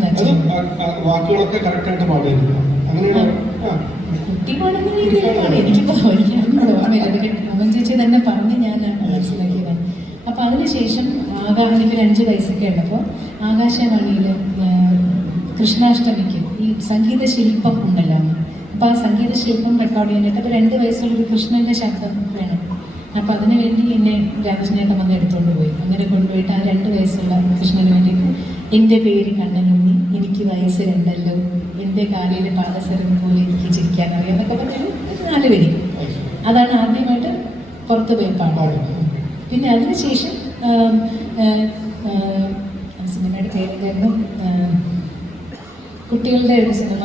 കുട്ടി പാടുന്ന രീതിയിലാണ് എനിക്കിപ്പോൾ ഓർമ്മയില്ല. അമ്മ ചേച്ചി തന്നെ പറഞ്ഞ് ഞാൻ മനസ്സിലാക്കിയതാണ്. അപ്പോൾ അതിനുശേഷം എനിക്കൊരു 5 വയസ്സൊക്കെ ഉള്ളപ്പോൾ ആകാശവാണിയിൽ കൃഷ്ണാഷ്ടമിക്ക് ഈ സംഗീത ശില്പം ഉണ്ടല്ലോ, അപ്പോൾ ആ സംഗീത ശില്പം റെക്കോർഡ് ചെയ്യാനായിട്ട് അപ്പോൾ 2 വയസ്സുള്ളൊരു കൃഷ്ണൻ്റെ ശബ്ദം വേണം. അപ്പോൾ അതിന് വേണ്ടി എന്നെ രാധാകൃഷ്ണേട്ടൻ വന്ന് എടുത്തുകൊണ്ട് പോയി. അങ്ങനെ കൊണ്ടുപോയിട്ട് ആ 2 വയസ്സുള്ള കൃഷ്ണന് വേണ്ടിയിട്ട് എൻ്റെ പേര് കണ്ണനുണ്ണി, എനിക്ക് വയസ്സ് 2 എൻ്റെ കാലിൽ പാദസരം പോലെ എനിക്ക് ചിരിക്കാൻ അറിയാം എന്നൊക്കെ പറഞ്ഞൊരു 4 വരി. അതാണ് ആദ്യമായിട്ട് പുറത്ത് പോയി പാടുന്നത്. പിന്നെ അതിനുശേഷം സിനിമയുടെ പേരെന്തായിരുന്നു, കുട്ടികളുടെ ഒരു സിനിമ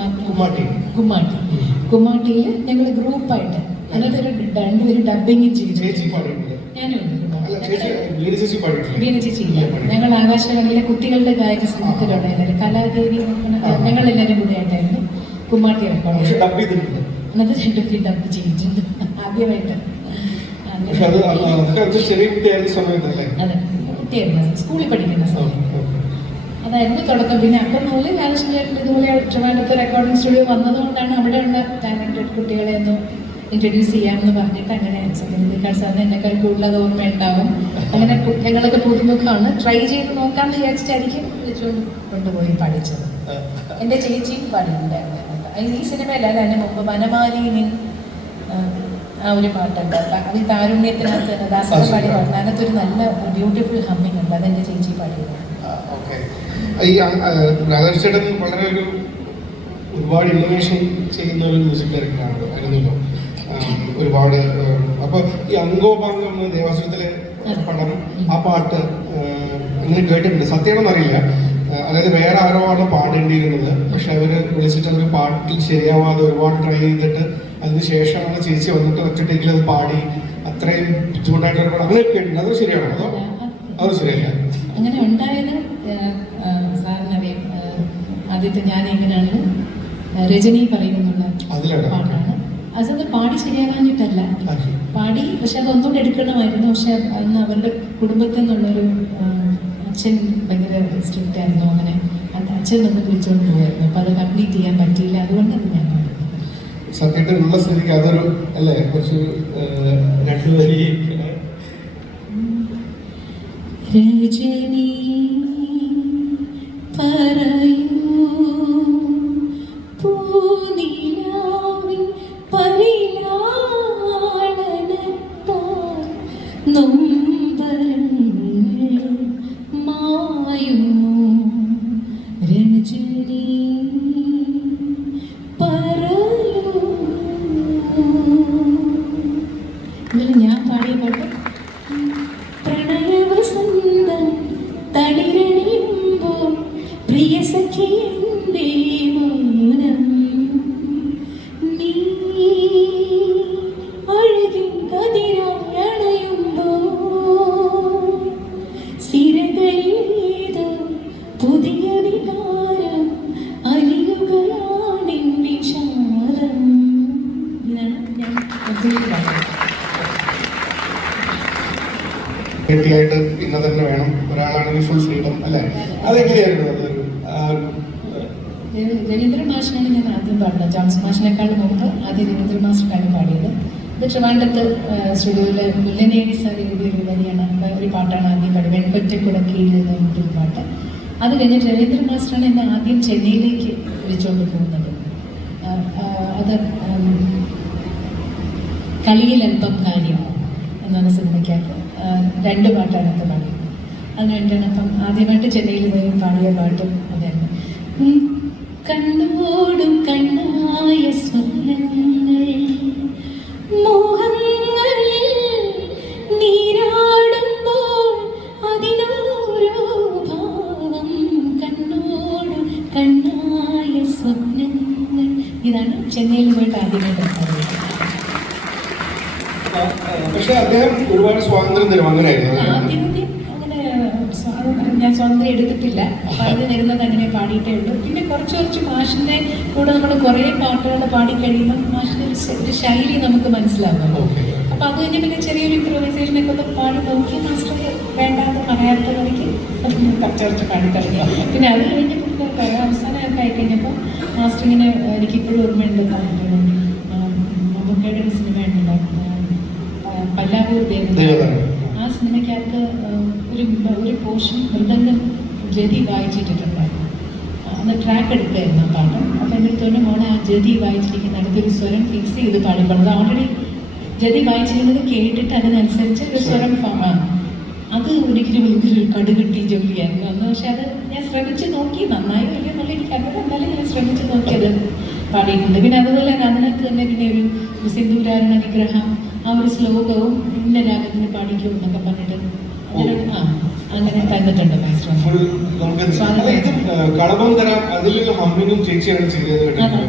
കുമ്മാട്ടിയിൽ ഞങ്ങൾ ഗ്രൂപ്പായിട്ട് അതിനകത്തൊരു 2 പേര് ഡബിങ് ചെയ്തു. ഞാനും വീണ ചേച്ചി ഞങ്ങൾ ആകാശവാണിയിലെ കുട്ടികളുടെ ഗായക സംഘത്തിലുള്ള എല്ലാവരും കലാദേവി ഞങ്ങളെല്ലാവരും കൂടെ ആയിട്ടായിരുന്നു കുമ്മാട്ടി റെക്കോർഡ്. അന്നത്തെ 2 പേര് ഡബ് ചെയ്തിട്ടുണ്ട് ആദ്യമായിട്ട്. അതെ, കുട്ടിയായിരുന്നു, സ്കൂളിൽ പഠിക്കുന്ന സമയം അതായിരുന്നു തുടക്കം. പിന്നെ അപ്പം മുതൽ രാധാകൃഷ്ണൻ ഇതുപോലെ ട്രിവാൻഡ്രത്ത് റെക്കോർഡിംഗ് സ്റ്റുഡിയോ വന്നതുകൊണ്ടാണ് അവിടെയുള്ള ടാലൻറ്റഡ് കുട്ടികളെ ഒന്ന് ഇൻട്രൊഡ്യൂസ് ചെയ്യാമെന്ന് പറഞ്ഞിട്ട് അങ്ങനെ സത്യനിധിക്കാട് സാറിന് എന്നെക്കാൾ കൂടുതൽ ഓർമ്മയുണ്ടാവും. അങ്ങനെ ഞങ്ങളൊക്കെ പുതുമുഖമാണ്, ട്രൈ ചെയ്ത് നോക്കാമെന്ന് വിചാരിച്ചിട്ടായിരിക്കും വിളിച്ചുകൊണ്ട് കൊണ്ടുപോയി പഠിച്ചത്. എൻ്റെ ചേച്ചിയും പാടിയിട്ടുണ്ടായിരുന്നു ഈ സിനിമയിലല്ല, അതിന് മുമ്പ് വനമാലിനി ആ ഒരു പാട്ടുണ്ട്. അത് ഈ താരുണ്യത്തിനകത്ത് ദാസന പാടി പാടുന്നത്, അതിനകത്തൊരു നല്ല ബ്യൂട്ടിഫുൾ ഹമ്മിങ് ഉണ്ട്, അതെൻ്റെ ചേച്ചി പാടിയത്. ഈ രാധാകൃഷ്ണൻ വളരെ ഒരുപാട് ഇന്നോവേഷൻ ചെയ്യുന്ന ഒരു മ്യൂസിക് ഡയറക്ടറാണ് ആയിരുന്നല്ലോ. ഒരുപാട് അപ്പോൾ ഈ അങ്കോപാങ്കം ദേവാസുരത്തിലെ പടം, ആ പാട്ട് അങ്ങനെ കേട്ടിട്ടുണ്ട്, സത്യമാണെന്ന് അറിയില്ല. അതായത് വേറെ ആരോ ആണ് പാടേണ്ടിയിരുന്നത്, പക്ഷെ അവർ വിളിച്ചിട്ട് അതൊരു പാട്ടിൽ ശരിയാവാതെ ഒരുപാട് ട്രൈ ചെയ്തിട്ട് അതിന് ശേഷമാണ് ചേച്ചി വന്നിട്ട് ഒറ്റ അത് പാടി അത്രയും ബുദ്ധിമുട്ടായിട്ട് അങ്ങനെയൊക്കെ ഉണ്ട്. അത് ശരിയാണോ അതോ അത് ശരിയല്ല? അങ്ങനെ ഉണ്ടായത് സാറിനറിയാം, ആദ്യത്തെ ഞാൻ എങ്ങനെയാണ് രജനി പറയുന്നുള്ള പാട്ടാണ്. അതൊന്ന് പാടി ശരിയാകാഞ്ഞിട്ടല്ല, പാടി പക്ഷെ അതൊന്നുകൂടെ എടുക്കണമായിരുന്നു. പക്ഷെ അന്ന് അവരുടെ കുടുംബത്തിൽ നിന്നുള്ളൊരു അച്ഛൻ ഭയങ്കര സ്ട്രിക്റ്റ് ആയിരുന്നു. അങ്ങനെ അച്ഛൻ വന്ന് വിളിച്ചുകൊണ്ട് പോയായിരുന്നു. അപ്പോൾ അത് കംപ്ലീറ്റ് ചെയ്യാൻ പറ്റിയില്ല, അതുകൊണ്ട് അത് ഞാൻ സത്യത്തിലുള്ള സ്ഥിതിക്ക് അതൊരു അല്ലേ കുറച്ച് 2 വരി രജനി പറയൂ പൂനിലാവിൻ പരിലാളനത്താൽ നൊമ്പരങ്ങൾ മായുമോ രജനി പറയൂ. ഇതിൽ ഞാൻ പാടിയ പാട്ട് പ്രണയവസന്തം തളിരണിയുമ്പോൾ പ്രിയ സഖിയന്റെ മൗനം നീ അഴകിൻ കതിരയണയുമ്പോൾ സിരകളിലേതോ പുതിയ വികാരം അലിയുകയാണിൻ വിഷാദം. ഇതാണ് ഞാൻ ായിട്ട് ഇന്ന തന്നെ വേണം, ഒരാളാണെങ്കിൽ ഫുൾ ഫ്രീഡം അല്ലേ? അതെങ്ങനെയായിരുന്നു അത്? രവീന്ദ്ര മാഷിനാണ് ഞാൻ ആദ്യം പാടുന്നത്. ജോൺസൺ മാഷിനേക്കാൾ മുമ്പ് ആദ്യം രവീന്ദ്ര മാഷിനാണ് പാടിയത്. ഇത് ട്രിവാൻഡ്രത്ത് സ്റ്റുഡിയോയിൽ മുല്ലനേടി സാർ എഴുതിയൊരു വരിയാണ്, ഒരു പാട്ടാണ് ആദ്യം പാടി, വെൺകൊറ്റ കുടക്കീഴിൽ എന്നൊരു പാട്ട്. അത് കഴിഞ്ഞിട്ട് രവീന്ദ്ര മാസ്റ്ററാണ് എന്നെ ആദ്യം ചെന്നൈയിലേക്ക് വിളിച്ചുകൊണ്ട് പോകുന്നത്. അത് കളിയിലൽപ്പം കാര്യം എന്നാണ് സിനിമയ്ക്കകത്ത് 2 പാട്ടാണ് അത് പാടിയത്. അതിനുവേണ്ടിയാണ് അപ്പം ആദ്യമായിട്ട് ചെന്നൈയിൽ പോയി പാടിയ പാട്ടും അതായിരുന്നു. കണ്ണോടും കണ്ണായ സ്വപ്നങ്ങൾ മോഹങ്ങളിൽ നീരാടുമ്പോൾ അതിനോരോ ഭാവം കണ്ണോടും കണ്ണായ സ്വപ്നങ്ങൾ. ഇതാണ് ചെന്നൈയിൽ പോയിട്ട് ആദ്യമായിട്ട് പാടിയത്. പക്ഷെ അദ്ദേഹം ഒരുപാട് സ്വാതന്ത്ര്യം തരും, അങ്ങനെയായിരുന്നു. ആദ്യം അങ്ങനെ ഞാൻ സ്വാതന്ത്ര്യം എടുത്തിട്ടില്ല, പറഞ്ഞു തരുന്നത് അങ്ങനെ പാടിയിട്ടേ ഉള്ളൂ. പിന്നെ കുറച്ച് മാഷിൻ്റെ കൂടെ നമ്മൾ കുറേ പാട്ടുകൾ പാടിക്കഴിയുമ്പോൾ മാഷിൻ്റെ ഒരു ശൈലി നമുക്ക് മനസ്സിലാവുമല്ലോ. അപ്പോൾ അത് കഴിഞ്ഞ് പിന്നെ ചെറിയൊരു ഇംപ്രൂവൈസേഷനൊക്കെ ഒന്ന് പാടി നോക്കി മാസ്റ്റർ വേണ്ടാന്ന് പറയാത്ത കളിക്ക് കുറച്ച് പാടി തുടങ്ങി. പിന്നെ അത് കഴിഞ്ഞ് അവസാനമൊക്കെ ആയിക്കഴിഞ്ഞപ്പോൾ മാസ്റ്റർ ഇങ്ങനെ എനിക്കിപ്പോഴും ഓർമ്മയുണ്ട്, മമ്മൂക്കയുടെ ഒരു സിനിമ ഉണ്ടല്ലോ പല്ലാവൂർ ദേവതാരം. ആ സിനിമയ്ക്കകത്ത് ഒരു പോർഷൻ മൃദംഗം ജതി വായിച്ചിട്ടുണ്ടായിരുന്നു. എന്നിട്ട് ട്രാക്ക് എടുക്കുകയായിരുന്നു ആ പാട്ട്. അപ്പോൾ എൻ്റെ അടുത്ത് പറഞ്ഞു, മോളെ ആ ജതി വായിച്ചിരിക്കുന്ന അടുത്തൊരു സ്വരം ഫിക്സ് ചെയ്ത് പാടിപ്പെടുന്നത് ഓൾറെഡി ജതി വായിച്ചിരുന്നത് കേട്ടിട്ട് അതിനനുസരിച്ച് ഒരു സ്വരം ഫോമാണ്. അത് ഒരിക്കലും എനിക്കൊരു കടുകെട്ടി ജോലിയായിരുന്നു അന്ന്. പക്ഷെ അത് ഞാൻ ശ്രമിച്ച് നോക്കി, നന്നായി വലിയ എന്നുള്ള എനിക്കറിയാം, എന്നാലും ഞാൻ ശ്രമിച്ച് നോക്കിയത് പാടിയിട്ടുണ്ട്. പിന്നെ അതുപോലെ അതിനകത്ത് തന്നെ പിന്നെ ഒരു സിന്ദൂരാരണ വിഗ്രഹം, ആ ഒരു ശ്ലോകവും ഇന്ന രാഗത്തിന് പാടിക്കും എന്നൊക്കെ പറഞ്ഞിട്ട് അതൊരു അങ്ങനെ തന്നിട്ടുണ്ട് മാസ്റ്റർ.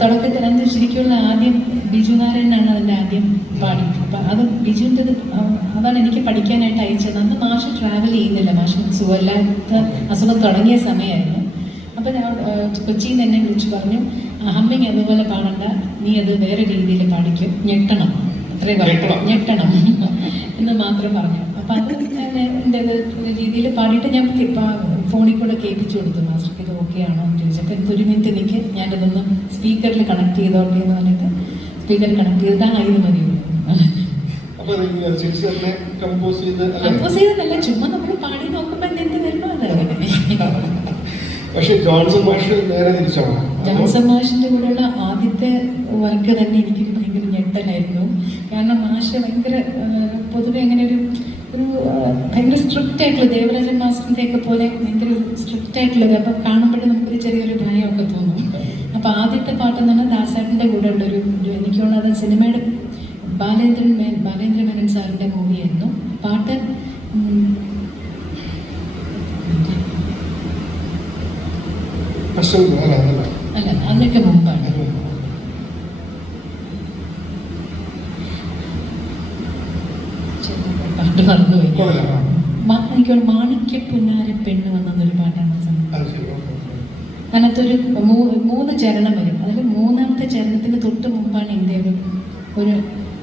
തുടക്കത്തിൽ അന്ന് ശരിക്കുള്ള ആദ്യം ബിജു നാരായണനാണ് അതിൻ്റെ ആദ്യം പാടി. അപ്പം അത് ബിജുവിൻ്റെ അതാണ് എനിക്ക് പഠിക്കാനായിട്ട് അയച്ചത്. അന്ന് മാഷ് ട്രാവൽ ചെയ്യുന്നില്ല, മാഷ് സുഖമില്ലാത്ത അസുഖം തുടങ്ങിയ സമയമായിരുന്നു. അപ്പം ഞാൻ കൊച്ചിയിൽ നിന്ന് എന്നെ വിളിച്ചു പറഞ്ഞു, ഹമ്മിങ് അതുപോലെ പാടണ്ട, നീ അത് വേറെ രീതിയിൽ പാടിക്കും, ഞെട്ടണം, അത്രേ പറഞ്ഞു, ഞെട്ടണം എന്ന് മാത്രം പറഞ്ഞു. അപ്പം അത് എൻ്റെ രീതിയിൽ പാടിയിട്ട് ഞാൻ ഫോണിൽ കൂടെ കേൾപ്പിച്ചു കൊടുത്തു മാസ്റ്റർക്ക്. ഇത് ഓക്കെ ആണോ എന്ന് ചോദിച്ചപ്പോൾ ഒരു മിനിറ്റ് എനിക്ക് ഞാനിതൊന്ന് സ്പീക്കറിൽ കണക്ട് ചെയ്തോട്ടെ എന്ന് പറഞ്ഞിട്ട് സ്പീക്കറിൽ കണക്ട് ചെയ്തിട്ട് ഇത് മതി. കമ്പോസ് ചെയ്തതല്ല, ചുമ്മാ നമ്മൾ പാടി നോക്കുമ്പോൾ എന്ത് വരുമോ അതങ്ങനെ. പക്ഷേ ജോൺസൺ മാഷ് നേരെ തിരിച്ചാണ്. ജോൺസൺ മാഷിന്റെ കൂടെയുള്ള ആദ്യത്തെ വർക്ക് തന്നെ എനിക്ക് ഭയങ്കര ഞെട്ടലായിരുന്നു. കാരണം മാഷ് ഭയങ്കര പൊതുവെ അങ്ങനെ ഒരു ഭയങ്കര സ്ട്രിക്റ്റ് ആയിട്ടുള്ള ദേവരാജൻ മാസ്റ്ററിന്റെ ഒക്കെ പോലെ ഭയങ്കര സ്ട്രിക്റ്റ് ആയിട്ടുള്ളത്. അപ്പം കാണുമ്പോഴേ നമുക്കൊരു ചെറിയൊരു ഭയമൊക്കെ തോന്നും. അപ്പം ആദ്യത്തെ പാട്ടെന്ന് പറഞ്ഞാൽ ദാസേട്ടൻ്റെ കൂടെ ഉള്ളൊരു എനിക്ക് തോന്നുന്നത് സിനിമയുടെ ബാലേന്ദ്ര മേനോൻ സാറിൻ്റെ മൂവിയായിരുന്നു. പാട്ട് അല്ല, അതിനൊക്കെ മുമ്പാണ്. പാട്ട് മറന്നുപോയി. എനിക്ക് മാണിക്യ പുന്നാര പെണ്ണ് വന്നൊരു പാട്ടാണ്. അതിനകത്തൊരു 3 ചരണം വരും. അതിൽ 3ാമത്തെ ചരണത്തിന് തൊട്ട് മുമ്പാണ് എൻ്റെ ഒരു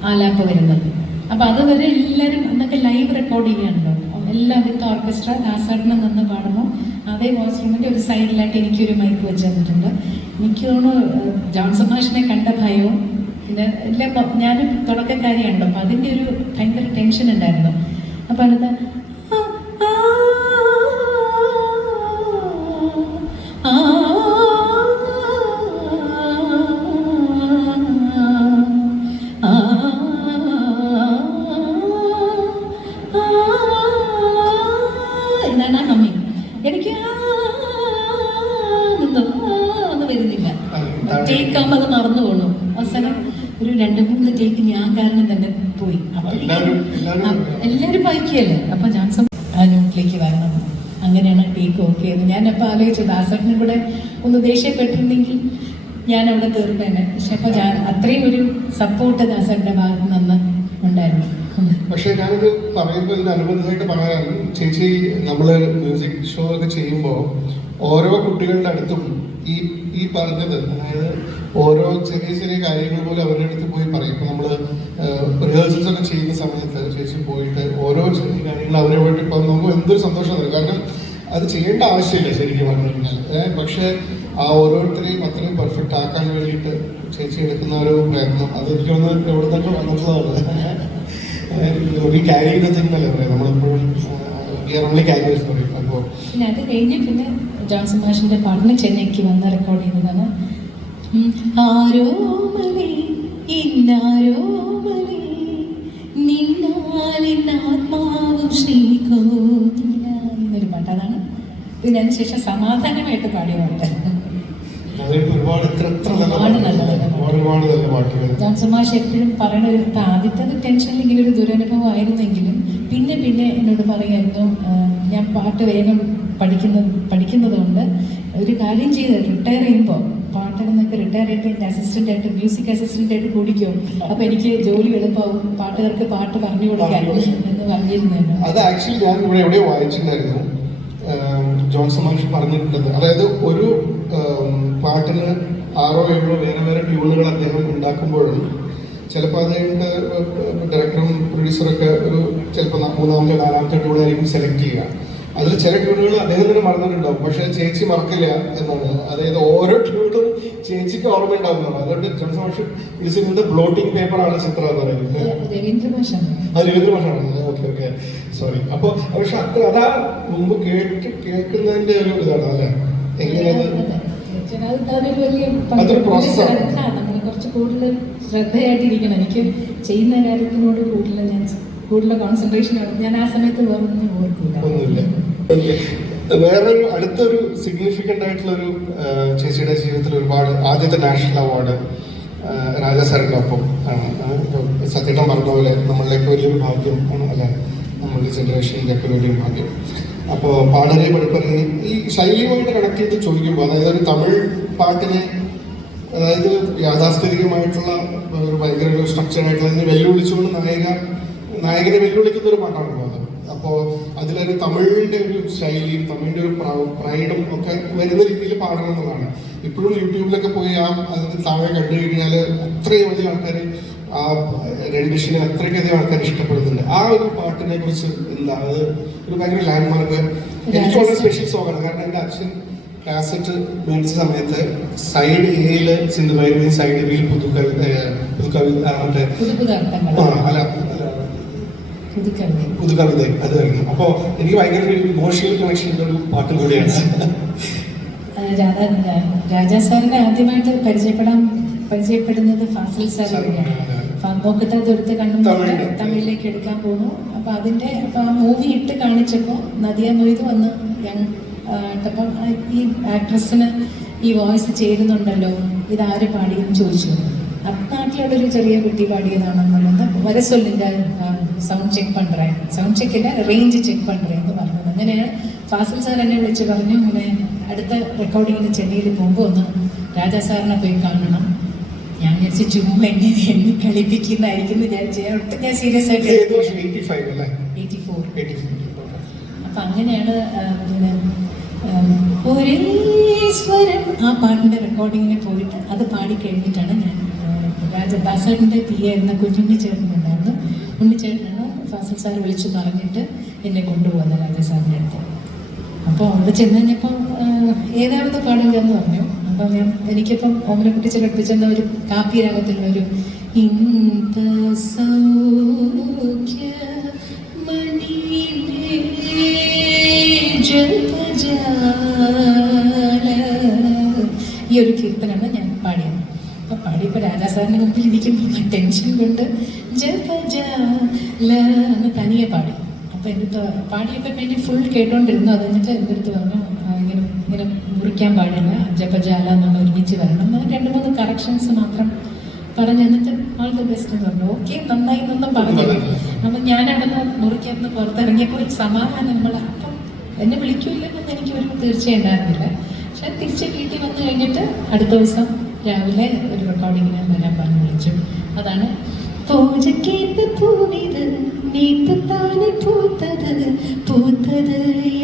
ആലാപ്പ് വരുന്നത്. അപ്പം അതുവരെ എല്ലാവരും അന്നൊക്കെ ലൈവ് റെക്കോർഡ് ചെയ്യാനുണ്ടോ, എല്ലാം വിത്ത് ഓർക്കസ്ട്ര. ദാസേട്ടനെ നിന്ന് പാടുമ്പോൾ അതേ വോയിസ് റൂമിൻ്റെ ഒരു സൈഡിലായിട്ട് എനിക്കൊരു മൈക്ക് വെച്ച് തന്നിട്ടുണ്ട്. എനിക്ക് തോന്നുന്നു ജോൺസൺ മാഷിനെ കണ്ട ഭയവും പിന്നെ എല്ലാം ഞാൻ തുടക്കക്കാരിയാണല്ലോ, അപ്പം അതിൻ്റെ ഒരു ഭയങ്കര ടെൻഷൻ ഉണ്ടായിരുന്നു. അപ്പം അത് എന്നാണ് ഹമ്മിങ്. എനിക്ക് ഒന്നും വരുന്നില്ല. ടേക്കാകുമ്പോൾ അത് മറന്നു പോകണം. അവസാനം ഒരു 2-3 ടേക്ക് ഞാൻ കാരണം തന്നെ പോയി. എല്ലാവരും വായിക്കുകയല്ലേ. അപ്പം ജോൺസൺ ആ നോട്ടിലേക്ക് വരണം, അങ്ങനെയാണ് ടേക്ക് ഓക്കെ എന്ന് ഞാനപ്പോൾ ആലോചിച്ചു. ദാസേട്ടനും കൂടെ ഒന്ന് ദേഷ്യപ്പെട്ടിരുന്നെങ്കിൽ ഞാൻ അവിടെ തീർന്നേനെ. പക്ഷെ അപ്പോൾ ഞാൻ അത്രയും ഒരു സപ്പോർട്ട് ദാസേട്ടൻ്റെ ഭാഗത്ത് നിന്ന് ഉണ്ടായിരുന്നു. പക്ഷെ ഞാനിത് പറയുമ്പോൾ ഇതിനനുബന്ധമായിട്ട് പറയാൻ, ചേച്ചി നമ്മൾ മ്യൂസിക് ഷോ ഒക്കെ ചെയ്യുമ്പോൾ ഓരോ കുട്ടികളുടെ അടുത്തും ഈ പറഞ്ഞത്, അതായത് ഓരോ ചെറിയ ചെറിയ കാര്യങ്ങൾ പോലും അവരുടെ അടുത്ത് പോയി പറയും. ഇപ്പം നമ്മൾ റിഹേഴ്സൽസ് ഒക്കെ ചെയ്യുന്ന സമയത്ത് ചേച്ചി പോയിട്ട് ഓരോ ചെറിയ കാര്യങ്ങൾ അവരെ വേണ്ടി ഇപ്പം നമുക്ക് എന്തൊരു സന്തോഷം തരും. കാരണം അത് ചെയ്യേണ്ട ആവശ്യമില്ല ശരിക്കും പറഞ്ഞു കഴിഞ്ഞാൽ. പക്ഷേ ആ ഓരോരുത്തരെയും അത്രയും പെർഫെക്റ്റ് ആക്കാൻ വേണ്ടിയിട്ട് ചേച്ചി എടുക്കുന്ന ഒരു പ്രയത്നം, അത് എനിക്കൊന്ന് എവിടെ തന്നെ വന്നിട്ടുള്ളതാണ്. We carry the thing അല്ലേ പറയാം, നമ്മളെപ്പോഴും പറയും. അപ്പോൾ പിന്നെ അത് കഴിഞ്ഞ് പിന്നെ ജോൺസൺ മാഷിന്റെ പാട്ടിന് ചെന്നൈക്ക് വന്ന് റെക്കോർഡ് ചെയ്തതാണ്. ആരോമലേ ഇന്നാരോമലേ നിന്നാലിന്നാത്മാവും ശ്രീകോവില എന്നൊരു പാട്ട്. അതാണ് പിന്നെ അതിനുശേഷം സമാധാനമായിട്ട് പാടിയ പാട്ട്. ജോൺസൺ മാഷ് എപ്പോഴും പറയുന്ന ഒരു ആദ്യത്തെ ടെൻഷനിൽ ഇങ്ങനെ ഒരു ദുരനുഭവം ആയിരുന്നെങ്കിലും പിന്നെ എന്നോട് പറയായിരുന്നു, ഞാൻ പാട്ട് വേഗം പഠിക്കുന്നത് കൊണ്ട് ഒരു കാര്യം ചെയ്ത് റിട്ടയർ ചെയ്യുമ്പോൾ പാട്ടിൽ നിന്നൊക്കെ റിട്ടയർ ആയിട്ട് അസിസ്റ്റന്റ് ആയിട്ട് മ്യൂസിക് അസിസ്റ്റന്റ് ആയിട്ട് കൂടിക്കും. അപ്പൊ എനിക്ക് ജോലി എളുപ്പമാവും, പാട്ടുകാർക്ക് പാട്ട് പറഞ്ഞു കൊടുക്കാൻ എന്ന് പറഞ്ഞിരുന്നു. അത് ആക്ച്വലി ഞാൻ ഇവിടെ എവിടെയോ വായിച്ചിട്ടുണ്ടായിരുന്നു. ജോൺസൺ മാഷ് പറഞ്ഞിട്ടുള്ളത്, അതായത് ഒരു പാട്ടിന് 6-7 വേറെ ട്യൂണുകൾ അദ്ദേഹം ഉണ്ടാക്കുമ്പോഴും ചിലപ്പോൾ അത് കഴിഞ്ഞിട്ട് ഡയറക്ടറും പ്രൊഡ്യൂസറൊക്കെ ഒരു ചിലപ്പോൾ 3ാമത്തെ 4ാമത്തെ ട്യൂണായിരിക്കും സെലക്ട് ചെയ്യുക. അതിൽ ചില ട്യൂണുകൾ അദ്ദേഹം തന്നെ മറന്നിട്ടുണ്ടാവും, പക്ഷേ ചേച്ചി മറക്കില്ല എന്നാണ്. അതായത് ഓരോ ട്യൂണും ചേച്ചിക്ക് ഓർമ്മ ഉണ്ടാവുന്നതാണ്. അതുകൊണ്ട് ജോൺസൺ മാഷ് വിളിച്ചിരുന്നത് ബ്ലോട്ടിംഗ് പേപ്പറാണ് ചിത്ര എന്ന് പറയുന്നത്. രവീന്ദ്ര മാഷാണ്. Okay sorry. അപ്പോൾ പക്ഷെ അതാ മുമ്പ് കേൾക്കുന്നതിൻ്റെ ഒരു ഇതാണ് അല്ലേ, എങ്ങനെയാണ് അതൊരു വലിയ അതൊരു process-ആണ്. ശ്രദ്ധ, നമ്മൾ കുറച്ച് കൂടുതൽ ശ്രദ്ധയായിട്ടിരിക്കണം. എനിക്ക് ചെയ്യുന്ന കാര്യത്തിനോട് കൂടുതൽ കോൺസെൻട്രേഷൻ ഞാൻ ആ സമയത്ത് വേറൊന്നും ഓർക്കില്ല. ഒന്നുമില്ല. വേറൊരു അടുത്തൊരു സിഗ്നിഫിക്കൻ്റ് ആയിട്ടുള്ള ഒരു ചേച്ചിയുടെ ജീവിതത്തിൽ ഒരുപാട് ആദ്യത്തെ നാഷണൽ അവാർഡ് രാജാ സാറിൻ്റെ ഒപ്പം ആണ്. സത്യേട്ടൻ പറഞ്ഞ പോലെ നമ്മളിലേക്ക് വലിയൊരു ഭാഗ്യം ആണ്, അല്ലെ, നമ്മളുടെ ജനറേഷനിലേക്ക് വലിയൊരു ഭാഗ്യം. അപ്പോൾ പാടനെ പഠിപ്പറിഞ്ഞ് ഈ ശൈലിയുമായിട്ട് കണക്ട് ചെയ്ത് ചോദിക്കുമ്പോൾ, അതായത് ഒരു തമിഴ് പാട്ടിനെ, അതായത് യാഥാസ്ഥിതികമായിട്ടുള്ള ഒരു ഭയങ്കര ഒരു സ്ട്രക്ചറായിട്ടുള്ള അതിനെ വെല്ലുവിളിച്ചുകൊണ്ട് നായകനെ വെല്ലുവിളിക്കുന്ന ഒരു പാട്ടാണല്ലോ അത്. അപ്പോൾ അതിലൊരു തമിഴിൻ്റെ ഒരു ശൈലിയും തമിഴിൻ്റെ ഒരു പ്രൈഡും ഒക്കെ വരുന്ന രീതിയിൽ പാടണം എന്നുള്ളതാണ്. ഇപ്പോഴും യൂട്യൂബിലൊക്കെ പോയി അതിന് താഴെ കണ്ടു കഴിഞ്ഞാൽ അത്രയും അധികം ആൾക്കാർ ആ റെൻഡിഷനെ അത്രയ്ക്കധികം ആൾക്കാർ ഇഷ്ടപ്പെടുന്നുണ്ട്. ആ ഒരു പാട്ടിനെ കുറിച്ച് എന്താ, അത് ഒരു ഭയങ്കര ലാൻഡ്മാർക്ക്, എനിക്ക് വളരെ സ്പെഷ്യൽ സോങ്ങാണ്. കാരണം എൻ്റെ അച്ഛൻ കാസറ്റ് മേടിച്ച സമയത്ത് സൈഡ് എയിൽ സിന്ധുഭൈരവി, സൈഡ് ബിയിൽ പുതുകവിത അത് കഴിഞ്ഞു. അപ്പോൾ എനിക്ക് ഭയങ്കര ഒരു ഇമോഷണൽ കണക്ഷൻ ഉള്ള ഒരു പാട്ട് കൂടിയാണ്. രാജാ സാറിനെ ആദ്യമായിട്ട് പരിചയപ്പെടുന്നത് ഫാസിൽ സാർ വഴിയാണ്. നോക്കത്തെ ദൂരത്തെ കണ്ണും തമിഴിലേക്ക് എടുക്കാൻ പോകുന്നു. അപ്പോൾ ആ മൂവി ഇട്ട് കാണിച്ചപ്പോൾ നദിയ മൊയ്ത് വന്ന് അപ്പം ഈ ആക്ട്രസിന് ഈ വോയിസ് ചേരുന്നുണ്ടല്ലോ, ഇതാര് പാടിയെന്ന് ചോദിച്ചു. അപ്പം നാട്ടിലുള്ളൊരു ചെറിയ കുട്ടി പാടിയതാണെന്നുള്ളത് വരെ സൊല്ലില്ല, സൗണ്ട് ചെക്കില്ല, റേഞ്ച് ചെക്ക് പண்றேன்னு പറഞ്ഞത്. അങ്ങനെയാണ് ഫാസിൽ സാർ എന്നെ വിളിച്ച് പറഞ്ഞു, ഇങ്ങനെ അടുത്ത റെക്കോർഡിങ്ങിന് ചെന്നൈയിൽ പോകുമ്പോൾ ഒന്ന് രാജാ സാറിനെ പോയി കാണണം. ഞാൻ വിചാരിച്ചു ചുമ്മാ എന്നെ കളിപ്പിക്കുന്നതായിരിക്കും വിചാരിച്ചു. ഒട്ടും ഞാൻ സീരിയസ് ആയിട്ട് 84. അപ്പം അങ്ങനെയാണ് പിന്നെ ഒരേശ്വരം ആ പാട്ടിൻ്റെ റെക്കോർഡിങ്ങിന് പോയിട്ട് അത് പാടിക്കഴിഞ്ഞിട്ടാണ് ഞാൻ രാജദാസേട്ടൻ്റെ പി ആയിരുന്ന കുഞ്ഞുണ്ണിച്ചേട്ടനുണ്ടായിരുന്നു. ഉണ്ണിച്ചേട്ടനാണ് ഫാസിൽ സാർ വിളിച്ചു പറഞ്ഞിട്ട് എന്നെ കൊണ്ടുപോകുന്നത് രാജാ സാറിൻ്റെ അടുത്ത്. അപ്പോൾ അവിടെ ചെന്ന് കഴിഞ്ഞപ്പോൾ ഏതാവത് പാടില്ല എന്ന് പറഞ്ഞു. അപ്പം എനിക്കിപ്പം ഓമനക്കുട്ടി പഠിപ്പിച്ചെന്ന ഒരു കാപ്പി രാഗത്തിലുള്ളൊരു ഈ ഒരു കീർത്തനാണ് ഞാൻ പാടിയത്. അപ്പോൾ പാടിയപ്പോൾ രാജാ സാറിൻ്റെ മുമ്പിൽ ഇരിക്കുമ്പോൾ ടെൻഷൻ കൊണ്ട് എന്ന് തനിയെ പാടി. അപ്പോൾ എൻ്റെ പാടിയൊക്കെ വേണ്ടി ഫുൾ കേട്ടോണ്ടിരുന്നു. അത് എന്നിട്ട് എൻ്റെ അടുത്ത് പറഞ്ഞു, ഇങ്ങനെ മുറിക്കാൻ പാടില്ല, ജപജാല എന്നുള്ള ഒരുമിച്ച് വരണം. അങ്ങനെ 2-3 കറക്ഷൻസ് മാത്രം പറഞ്ഞു. എന്നിട്ട് ഓൾ ദി ബെസ്റ്റ് എന്ന് പറഞ്ഞു. ഓക്കെ, നന്നായി എന്നൊന്നും പറഞ്ഞില്ല. അപ്പം ഞാനവിടുന്ന് മുറിക്കാന്ന് പുറത്തിറങ്ങിയപ്പോൾ ഒരു സമാധാനം. അപ്പം എന്നെ വിളിക്കില്ലെന്നൊന്നും എനിക്കൊരു തീർച്ചയായും ഉണ്ടായിരുന്നില്ല. പക്ഷെ തിരിച്ച് വീട്ടിൽ വന്നു കഴിഞ്ഞിട്ട് അടുത്ത ദിവസം രാവിലെ ഒരു റെക്കോർഡിങ്ങിന് വരാൻ പറഞ്ഞു വിളിച്ചു. അതാണ് പൂജക്കേത്ത് പൂവിത് നീത്ത് താനെ പൂത്തത്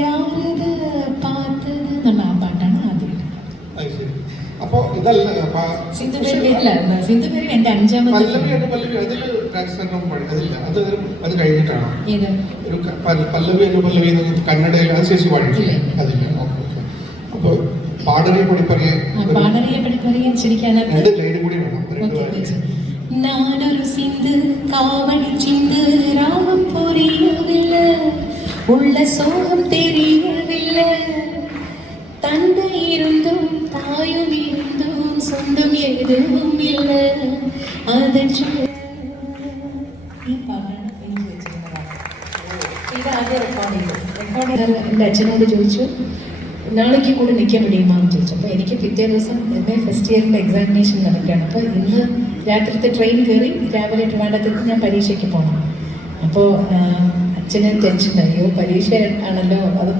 യാരത് പാത്തത് എന്നുള്ള ആ പാട്ടാണ് ആദ്യം. സിന്ധുബേരി എൻ്റെ 5ാമത്തെ. പാടറിയെ പഠിപ്പറിയാൻ ശരിക്കും நானொரு சிந்து காவடி சிந்து ராகம் புரியவில்லை, உள்ள சோகம் தெரியவில்லை, தந்தை இருந்தும் தாயும் இருந்தும் சொந்தம் எதுவும் இல்லை. அதை ഈ പാട്ടാണ് എഴുതി വെച്ചിരുന്നതാണ്. ഇത് ആദ്യം റെക്കോർഡ് എൻ്റെ അച്ഛനോട് ചോദിച്ചു, നാളേക്ക് കൂടെ നിൽക്കാൻ കഴിയുമാന്ന് ചോദിച്ചു. അപ്പോൾ എനിക്ക് പിറ്റേ ദിവസം എൻ്റെ ഫസ്റ്റ് ഇയറിൻ്റെ എക്സാമിനേഷൻ നടക്കുകയാണ്. അപ്പോൾ ഇന്ന് രാത്രിത്തെ ട്രെയിൻ കയറി രാവിലെ ട്രിവാൻഡ്രത്തേക്ക് ഞാൻ പരീക്ഷയ്ക്ക് പോകണം. അപ്പോൾ അച്ഛന് ടെൻഷൻ, അയ്യോ പരീക്ഷ ആണല്ലോ, അതും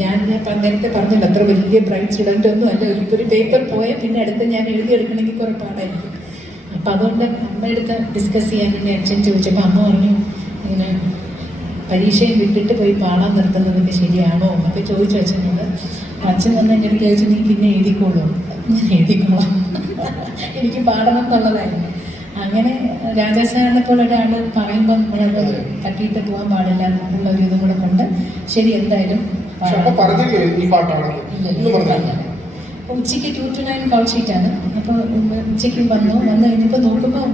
ഞാൻ നേരത്തെ പറഞ്ഞല്ലോ അത്ര വലിയ ബ്രൈറ്റ് സ്റ്റുഡൻ്റ് ഒന്നും അല്ല. ഒരു പേപ്പർ പോയാൽ പിന്നെ അടുത്ത് ഞാൻ എഴുതിയെടുക്കണമെങ്കിൽ കുറേ പാടായിരിക്കും. അപ്പം അതുകൊണ്ട് അമ്മയെടുത്ത് ഡിസ്കസ് ചെയ്യാൻ വേണ്ടി അച്ഛൻ ചോദിച്ചപ്പോൾ അമ്മ പറഞ്ഞു, ഇങ്ങനെ പരീക്ഷയും വിട്ടിട്ട് പോയി പാടാൻ നിർത്തുന്നതൊക്കെ ശരിയാണോ എന്നൊക്കെ ചോദിച്ചു അച്ഛനോട്. അച്ഛൻ വന്ന് എൻ്റെ അടുത്ത് ചോദിച്ചു, നീ പിന്നെ എഴുതിക്കോളൂ. ഞാൻ എഴുതിക്കോളാം, എനിക്ക് പാടണം എന്നുള്ളതായിരുന്നു. അങ്ങനെ രാജാ സാറിനെ പോലെ ഒരാൾ പറയുമ്പോൾ നമ്മളത് തട്ടിയിട്ട് പോകാൻ പാടില്ല എന്നുള്ള ഒരു ഇതും കൂടെ കൊണ്ട് ശരി എന്തായാലും ഉച്ചയ്ക്ക് 2 to 9 കോൾ ഷീറ്റാണ്. അപ്പോൾ ഉച്ചയ്ക്ക് വന്നു കഴിഞ്ഞപ്പോൾ നോക്കുമ്പോൾ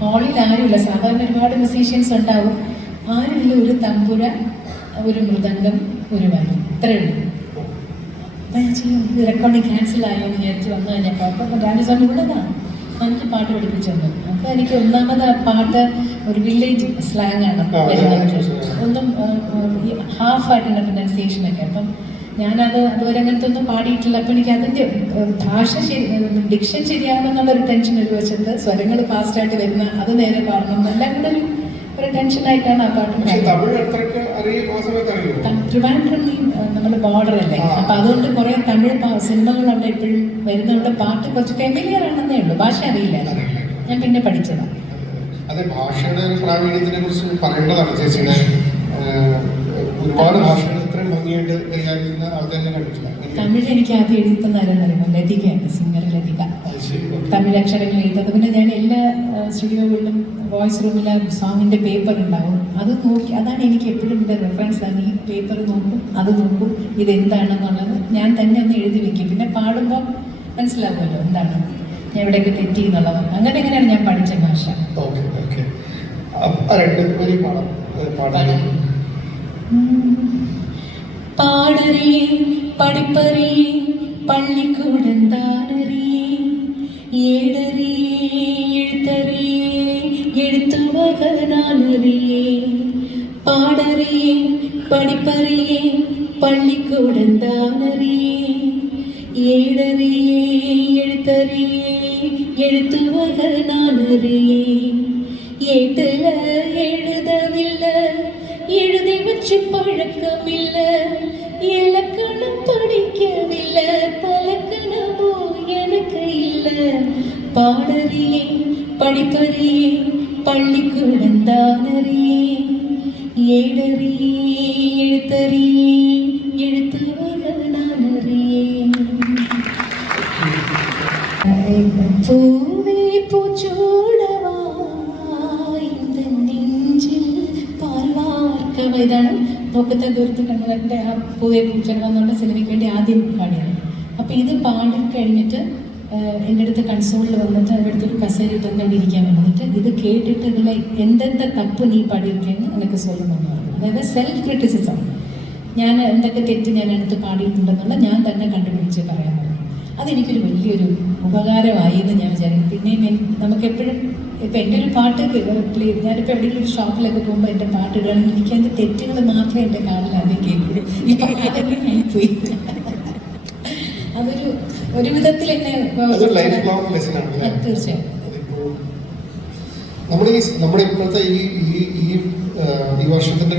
ഹാളിൽ ആരുമില്ല. സാധാരണ ഒരുപാട് മ്യൂസീഷ്യൻസ് ഉണ്ടാവും, ആരുമില്ല. ഒരു തമ്പുര, ഒരു മൃദംഗം, ഒരു വരി, ഇത്രയേ ഉള്ളൂ. അപ്പം ഞാൻ ചെയ്യും? ഇത് റെക്കോർഡിങ് ക്യാൻസൽ ആയോ എന്ന് വിചാരിച്ച് വന്നു കഴിഞ്ഞപ്പോൾ അപ്പം രാജസ്വാമി കൂടെ എനിക്ക് പാട്ട് പഠിപ്പിച്ചു തന്നു. അപ്പോൾ എനിക്ക് ഒന്നാമത് ആ പാട്ട് ഒരു വില്ലേജ് സ്ലാങ് ആണ് വരുന്നത്, ഒന്നും ഹാഫായിട്ടുള്ള പ്രൊനൗൺസിയേഷനൊക്കെ. അപ്പം ഞാനത് അതുവരെ അങ്ങനത്തെ ഒന്നും പാടിയിട്ടില്ല. അപ്പം എനിക്ക് അതിൻ്റെ ഭാഷ ഡിക്ഷൻ ശരിയാവണമെന്നുള്ളൊരു ടെൻഷൻ ഒരു വശത്ത്, സ്വരങ്ങൾ ഫാസ്റ്റായിട്ട് വരുന്ന അത് നേരെ പാടണം എല്ലാം കൂടെ ഒരു ടെൻഷനായിട്ടാണ് ആ പാട്ട്. ട്രിവാൻഡ്രം നമ്മുടെ ബോർഡർ അല്ലേ, അപ്പൊ അതുകൊണ്ട് കുറെ തമിഴ് സിനിമകൾ അവിടെ എപ്പോഴും വരുന്നതുകൊണ്ട് പാട്ട് കുറച്ച് ഫെമിലിയർ ആണെന്നേ ഉള്ളൂ, ഭാഷ അറിയില്ല. ഞാൻ പിന്നെ പഠിച്ചതാണ്. അതെ, ഭാഷയുടെ ഒരു പ്രാവീണ്യത്തിനെ കുറിച്ച് പറയേണ്ടതാണ് ചേച്ചിയുടെ. ഒരുപാട് ഭാഷകൾ ഇത്രയും ഭംഗിയായിട്ട് കൈകാര്യം ചെയ്യുന്ന ആൾക്കാരെ കണ്ടിട്ടില്ല. തമിഴ് എനിക്ക് ആദ്യം എഴുതി തന്നാരെന്നറിയുമോ? ലതികയാണ്, സിംഗർ ലതിക. തമിഴ് അക്ഷരങ്ങൾ എഴുതുന്നത്. പിന്നെ ഞാൻ എല്ലാ സ്റ്റുഡിയോകളിലും വോയിസ് റൂമിൽ സോങ്ങിൻ്റെ പേപ്പർ ഉണ്ടാവും, അത് നോക്കി, അതാണ് എനിക്ക് എപ്പോഴും എൻ്റെ റെഫറൻസ് ആണ്. ഈ പേപ്പർ നോക്കും, അത് നോക്കും, ഇതെന്താണെന്നുള്ളത് ഞാൻ തന്നെ ഒന്ന് എഴുതി വെക്കും. പിന്നെ പാടുമ്പോൾ മനസ്സിലാവുമല്ലോ എന്താണ് ഞാൻ എവിടെയൊക്കെ തെറ്റി എന്നുള്ളത്. അങ്ങനെയാണ് ഞാൻ പഠിച്ച ഭാഷ. பாடரே படிப்பரே பள்ளிக்கூடந்தானரே ஏடரே எழுத்தரே எழுத்துவகனானரே பாடரே படிப்பரே பள்ளிக்கூடந்தானரே ஏடரே எழுத்தரே எழுத்துவகனானரே ஏட்டுல எழுதவில்லை எழுதி வச்சு பழக்கமில்லை இலக்கணம் படிக்கவில்லை தலக்கணமோ எனக்கு இல்லை பாடறியே படிப்பறியே பள்ளிக்கூடந்தானறியே ஏடறியே எழுத்தறியே எழுத்துவகனானறியே பூவே பூச்சூடவா இந்த നെഞ്ചിൽ പാൽവാർക്കവ. ഇതാണ് നോക്കത്തെ ദൂരത്ത് കണ്ണുകളുടെ ആ പൂവെ പൂച്ചടവ എന്നുള്ള സിനിമയ്ക്ക് വേണ്ടി ആദ്യം പാടിയാണ്. അപ്പോൾ ഇത് പാടി കഴിഞ്ഞിട്ട് എൻ്റെ അടുത്ത് കൺസോളിൽ വന്നിട്ട് എൻ്റെ അടുത്തൊരു കസേര തന്നുകൊണ്ടിരിക്കാൻ വന്നിട്ട് ഇത് കേട്ടിട്ട് ഇതിൽ എന്തെന്താ തപ്പ് നീ പാടിയിരിക്കുകയെന്ന് എനിക്ക് സ്വന്തമെന്ന് പറഞ്ഞു. അതായത് സെൽഫ് ക്രിറ്റിസിസം, ഞാൻ എന്തൊക്കെ തെറ്റ് ഞാൻ അടുത്ത് പാടിയിട്ടുണ്ടെന്നുള്ള ഞാൻ തന്നെ കണ്ടുപിടിച്ച് പറയാൻ പറഞ്ഞു. അതെനിക്കൊരു വലിയൊരു ഉപകാരമായി എന്ന് ഞാൻ വിചാരിക്കും. പിന്നെ നമുക്കെപ്പോഴും ഇപ്പം എൻ്റെ ഒരു പാട്ട് ഞാനിപ്പോൾ എവിടെയെങ്കിലും ഒരു ഷോപ്പിലൊക്കെ പോകുമ്പോൾ എൻ്റെ പാട്ട് ഇടുകയാണെങ്കിൽ എനിക്ക് അതിൻ്റെ തെറ്റുകൾ മാത്രമേ എൻ്റെ കാലിൽ ആദ്യം കേൾക്കുള്ളൂ. ഇപ്പം അതൊക്കെ ആയിപ്പോയി. അതൊരു ഒരു വിധത്തിൽ എന്നെ തീർച്ചയായും നമ്മുടെ ഇപ്പോഴത്തെ ഈ വർഷത്തിന്റെ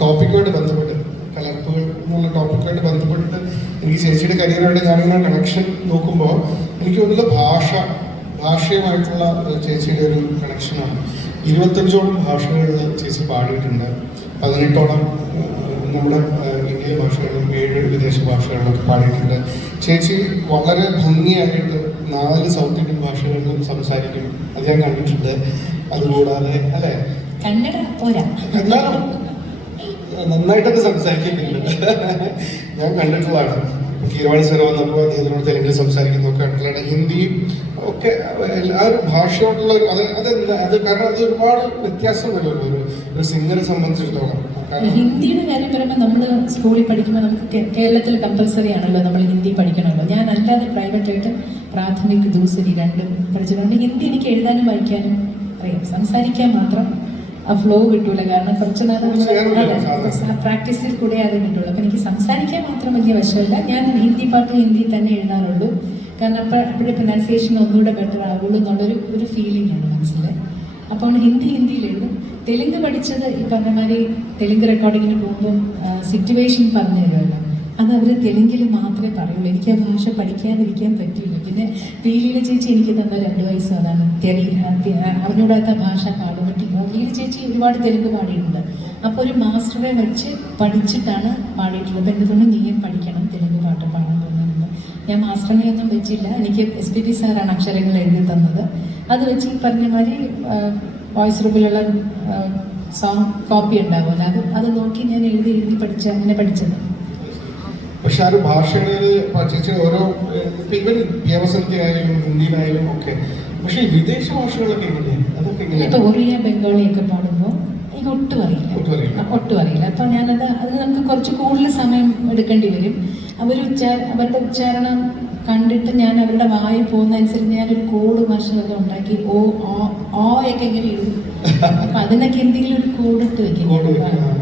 ടോപ്പിക്കുമായിട്ട് ബന്ധപ്പെട്ട് കലർപ്പുകൾ എന്നുള്ള ടോപ്പിക്കുമായിട്ട് ബന്ധപ്പെട്ടിട്ട് എനിക്ക് ചേച്ചിയുടെ കരിയറായിട്ട് ഞാനിങ്ങനെ കണക്ഷൻ നോക്കുമ്പോൾ എനിക്ക് തോന്നുന്നത് ഭാഷയുമായിട്ടുള്ള ചേച്ചിയുടെ ഒരു കണക്ഷനാണ്. 25ഓളം ഭാഷകളിൽ ചേച്ചി പാടിയിട്ടുണ്ട്. 18ഓളം നമ്മുടെ ഇന്ത്യയിലെ ഭാഷകളും 7 വിദേശ ഭാഷകളിലൊക്കെ പാടിയിട്ടുണ്ട്. ചേച്ചി വളരെ ഭംഗിയായിട്ട് 4 സൗത്ത് ഇന്ത്യൻ ഭാഷകളിലും സംസാരിക്കും, അത് ഞാൻ കണ്ടിട്ടുണ്ട്. അതുകൂടാതെ അല്ലേ കന്നഡ പോരാ, എന്നാലും നന്നായിട്ടൊക്കെ സംസാരിക്കുന്നുണ്ട്, ഞാൻ കണ്ടിട്ടുള്ളതാണ്. കീരവാണി സാർ വന്നപ്പോൾ അദ്ദേഹത്തിനോട് തെലുങ്കിൽ സംസാരിക്കുന്നതൊക്കെ കണ്ടിട്ടുള്ളതാണ്. ഹിന്ദിയും ഒക്കെ ആ ഒരു ഭാഷയോടുള്ള ഒരു അത് കാരണം അത് ഒരുപാട് വ്യത്യാസം വരുമല്ലോ ഒരു സിംഗറെ സംബന്ധിച്ചിടത്തോളം. ഹിന്ദിയുടെ കാര്യം പറയുമ്പോൾ നമ്മൾ സ്കൂളിൽ പഠിക്കുമ്പോൾ നമുക്ക് കേരളത്തിൽ കമ്പൽസറി ആണല്ലോ നമ്മൾ ഹിന്ദി പഠിക്കണമല്ലോ. ഞാൻ അല്ലാതെ പ്രൈവറ്റായിട്ട് പ്രാഥമിക് ദൂസരി 2 പഠിച്ചിട്ടുണ്ട്. ഹിന്ദി എനിക്ക് എഴുതാനും വായിക്കാനും അറിയാം, സംസാരിക്കാൻ മാത്രം ആ ഫ്ലോ കിട്ടൂല. കാരണം കുറച്ച് നാൾ പ്രാക്ടീസിൽ കൂടെ അത് കിട്ടുള്ളൂ. അപ്പം എനിക്ക് സംസാരിക്കാൻ മാത്രം വലിയ വശമല്ല. ഞാൻ ഹിന്ദി പാട്ട് ഹിന്ദി തന്നെ എഴുതാറുള്ളൂ. കാരണം അപ്പോഴേ പ്രൊനൗൺസിയേഷൻ ഒന്നുകൂടെ ബെറ്റർ ആവുള്ളൂ എന്നുള്ളൊരു ഫീലിംഗ് ആണ് മനസ്സിൽ. അപ്പോൾ ഹിന്ദിയിൽ എഴുതും. തെലുങ്ക് പഠിച്ചത് ഈ പറഞ്ഞ മാതിരി തെലുങ്ക് റെക്കോർഡിങ്ങിന് പോകുമ്പം സിറ്റുവേഷൻ പറഞ്ഞു തരുമല്ലോ, അത് അവർ തെലുങ്കിൽ മാത്രമേ പറയുള്ളൂ. എനിക്ക് ആ ഭാഷ പഠിക്കാതിരിക്കാൻ പറ്റില്ല. പിന്നെ പീലിയുടെ ചേച്ചി എനിക്ക് തന്ന 2 വയസ്സ് അതാണ് അറിഞ്ഞൂടാത്ത ഭാഷ പാടും. പീലി ചേച്ചി ഒരുപാട് തെലുങ്ക് പാടിയിട്ടുണ്ട്. അപ്പോൾ ഒരു മാസ്റ്ററെ വെച്ച് പഠിച്ചിട്ടാണ് പാടിയിട്ടുള്ളത്. എൻ്റെ തോന്നുന്നു നീയും പഠിക്കണം തെലുങ്ക് പാട്ട് പാടാൻ തോന്നുന്നുണ്ട്. ഞാൻ മാസ്റ്ററിനെ ഒന്നും വെച്ചില്ല, എനിക്ക് SPB സാറാണ് അക്ഷരങ്ങൾ എഴുതി തന്നത്. അത് വെച്ച് ഈ പറഞ്ഞ മാതിരി വോയിസ് റൂമിലുള്ള സോങ് കോപ്പി ഉണ്ടാവുമല്ലോ, അത് നോക്കി ഞാൻ എഴുതി അങ്ങനെ പഠിച്ചത്. പക്ഷെ ആ ഒരു ഭാഷകളിൽ ചേച്ചി ഓരോ ഇവൻ വ്യവസായത്തിലായാലും ഹിന്ദിയിലായാലും ഒക്കെ, പക്ഷെ വിദേശ ഭാഷകളൊക്കെ എങ്ങനെയാണ്? അതൊക്കെ ഇപ്പോൾ ഒറിയ ബംഗാളിയൊക്കെ പാടുമ്പോൾ എനിക്ക് ഒട്ടും അറിയില്ല. ഒട്ടും അറിയില്ല. ഒട്ടും അറിയില്ല. അപ്പോൾ ഞാനത് അതിന് നമുക്ക് കുറച്ച് കൂടുതൽ സമയം എടുക്കേണ്ടി വരും. അവരുടെ ഉച്ചാരണം കണ്ടിട്ട് ഞാൻ അവരുടെ വായി പോകുന്നതനുസരിച്ച് ഞാനൊരു കോഡ് ഭാഷകളൊക്കെ ഉണ്ടാക്കി ഓയൊക്കെ എങ്ങനെ എഴുതും. അപ്പം അതിനൊക്കെ എന്തെങ്കിലും ഒരു കോഡിട്ട് വെക്കും.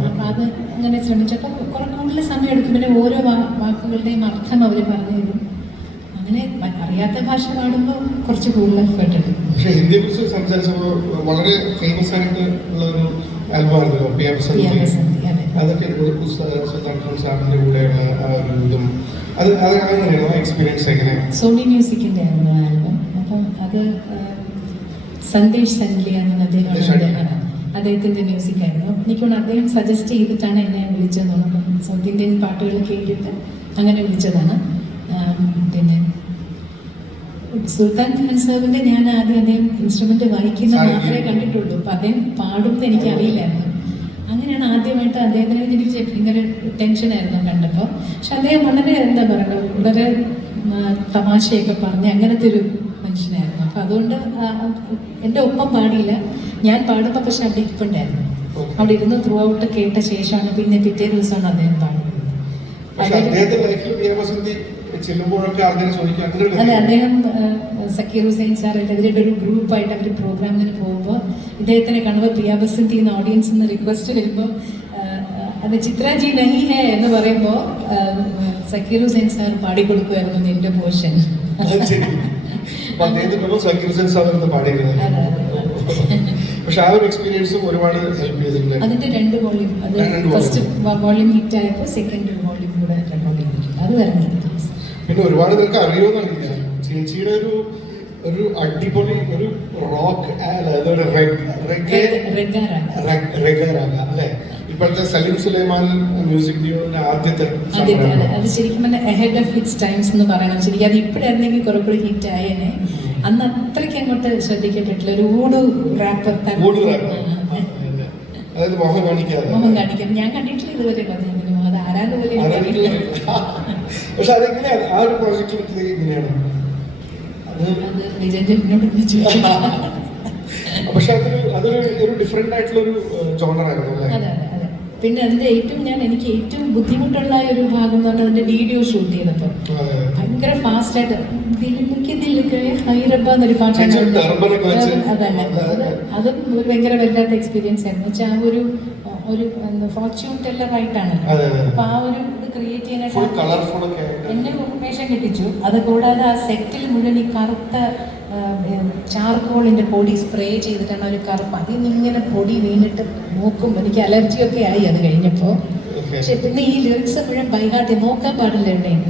അപ്പം അത് അങ്ങനെ ശ്രമിച്ചപ്പോൾ കുറെ കൂടുതൽ സമയം എടുക്കും. പിന്നെ ഓരോ വാക്കുകളുടെയും അർത്ഥം അവർ പറഞ്ഞു തരും. അങ്ങനെ അറിയാത്ത ഭാഷ പാടുമ്പോൾ കുറച്ച് കൂടുതൽ എഫേർട്ട് എടുക്കും. പക്ഷേ ഹിന്ദിയെ കുറിച്ച് സംസാരിച്ചപ്പോൾ വളരെ ഫേമസ് ആയിട്ട് ഉള്ള ഒരു ആൽബമായിരുന്നല്ലോ പിയാ ബസന്തി. അതൊക്കെ സുൽത്താൻ ഖാൻ സാറിന്റെ കൂടെയുള്ള ആ ഒരു ഇതും അത് അങ്ങനെയാണോ എക്സ്പീരിയൻസ് എങ്ങനെയാണ്? സോണി മ്യൂസിക്കിന്റെ ആയിരുന്നു ആൽബം. അപ്പം അത് സന്ദേശ് സൻലിയ എന്ന അദ്ദേഹത്തിന്റെ മ്യൂസിക് ആയിരുന്നു. എനിക്കൊന്ന് അദ്ദേഹം സജസ്റ്റ് ചെയ്തിട്ടാണ് എന്നെ വിളിച്ചത്. അപ്പം സൗത്ത് ഇന്ത്യൻ പാട്ടുകൾ കേട്ടിട്ട് അങ്ങനെ വിളിച്ചതാണ്. പിന്നെ സുൽത്താൻ ഖാൻ സാറിന്റെ ഞാൻ ആദ്യം അദ്ദേഹം ഇൻസ്ട്രുമെന്റ് വായിക്കുന്ന മാത്രമേ കണ്ടിട്ടുള്ളൂ. അപ്പം അദ്ദേഹം പാടുന്നത് എനിക്ക് അറിയില്ലായിരുന്നു. അങ്ങനെയാണ് ആദ്യമായിട്ട് അദ്ദേഹത്തിനെ എനിക്ക് ഭയങ്കര ടെൻഷനായിരുന്നു കണ്ടപ്പോൾ. പക്ഷെ അദ്ദേഹം വളരെ എന്താ പറയുക വളരെ തമാശയൊക്കെ പറഞ്ഞ് അങ്ങനത്തെ ഒരു മനുഷ്യനായിരുന്നു. അപ്പം അതുകൊണ്ട് എൻ്റെ ഒപ്പം പാടിയില്ല, ഞാൻ പാടുമ്പോൾ പക്ഷെ അവിടെ ഇരിപ്പുണ്ടായിരുന്നു. അവിടെ ഇരുന്ന് ത്രൂ ഔട്ട് കേട്ട ശേഷമാണ് പിന്നെ പിറ്റേ ദിവസമാണ് അദ്ദേഹം പാടുന്നത്. അതെ, അദ്ദേഹം സക്കീർ ഹുസൈൻ സാർ ഇവരുടെ ഒരു ഗ്രൂപ്പായിട്ട് അവർ പ്രോഗ്രാമിന് പോകുമ്പോൾ ഇദ്ദേഹത്തിനെ കാണുമ്പോൾ പിയാ ബസന്തി എന്ന ഓഡിയൻസ് എന്ന് റിക്വസ്റ്റ് വരുമ്പോൾ അത് ചിത്രാജി നഹി ഹേ എന്ന് പറയുമ്പോൾ സക്കീർ ഹുസൈൻ സാർ പാടിക്കൊടുക്കുമായിരുന്നു എൻ്റെ പോർഷൻ. പക്ഷെ ആ ഒരു എക്സ്പീരിയൻസും ഒരുപാട് ഹെൽപ്പ് ചെയ്തിട്ടുണ്ട്. അതിന്റെ 2 വോളിയം, അത് ഫസ്റ്റ് വോളിയം ഹിറ്റ് ആയപ്പോൾ സെക്കൻഡ് വോളിയം കൂടെ റെക്കോർഡ് ചെയ്തിട്ടുണ്ട്. അത് ഇറങ്ങി. പിന്നെ ഒരുപാട് പേർക്ക് അറിയുമെന്നറിയില്ല, ചേച്ചിയുടെ ഒരു അടിപൊളി ഒരു റോക്ക് അല്ലെ ഇപ്പോഴത്തെ സലീം സുലൈമാൻ മ്യൂസിക് വീഡിയോന്റെ ആദ്യത്തെ അത് ശരിക്കും അഹെഡ് ഓഫ് ഇറ്റ്സ് ടൈംസ് എന്ന് പറയണം. ശരിക്കും അത് ഇപ്പോഴായിരുന്നെങ്കിൽ കുറെ കൂടി ഹിറ്റ് ആയേനെ. അന്ന് അത്രയ്ക്ക് അങ്ങോട്ട് ശ്രദ്ധിക്കപ്പെട്ടില്ല. ഒരു ഊട് റാപ്പർ, അതായത് മോഹം കാണിക്കാം. ഞാൻ കണ്ടിട്ടില്ല ഇതുവരെ. അത് ആരാന്ന് പോലെ. പക്ഷെ അതെങ്ങനെയാണ് ആ ഒരു പ്രോജക്റ്റ് എങ്ങനെയാണ്? പക്ഷെ അതൊരു ഡിഫറെന്റ് ആയിട്ടുള്ള ഒരു ജോണർ ആയിരുന്നു അല്ലേ? അതെ. പിന്നെ അതിന്റെ എനിക്ക് ഏറ്റവും ബുദ്ധിമുട്ടുള്ള ഒരു ഭാഗം എന്ന് പറഞ്ഞാൽ അതിന്റെ വീഡിയോ ഷൂട്ട് ചെയ്തപ്പോൾ ഭയങ്കര ഫാസ്റ്റ് ആയിട്ട് ഹൈറബ എന്നൊരു പാട്ടാണ്. അതന്നെ, അതും ഒരു ഭയങ്കര വല്ലാത്ത എക്സ്പീരിയൻസ് ആയിരുന്നു. വെച്ചാൽ ആ ഒരു ഫോർച്യൂൺ ടെല്ലറായിട്ടാണ്. അപ്പൊ ആ ഒരു ഇത് ക്രിയേറ്റ് ചെയ്യാനായിട്ട് എന്നെ ഉന്മേഷം കിട്ടിച്ചു. അത് കൂടാതെ ആ സെറ്റിൽ മുഴുവൻ ഈ കറുത്ത ചാർക്കോളിന്റെ പൊടി സ്പ്രേ ചെയ്തിട്ടാണ് ഒരു കറുപ്പ്. അതിൽ നിന്നിങ്ങനെ പൊടി വീണിട്ട് നോക്കുമ്പോൾ എനിക്ക് അലർജിയൊക്കെ ആയി അത് കഴിഞ്ഞപ്പോൾ. പക്ഷെ പിന്നെ ഈ ലിറിക്സ് മുഴുവൻ ബൈഹാർട്ടി നോക്കാൻ പാടില്ല, എവിടെയും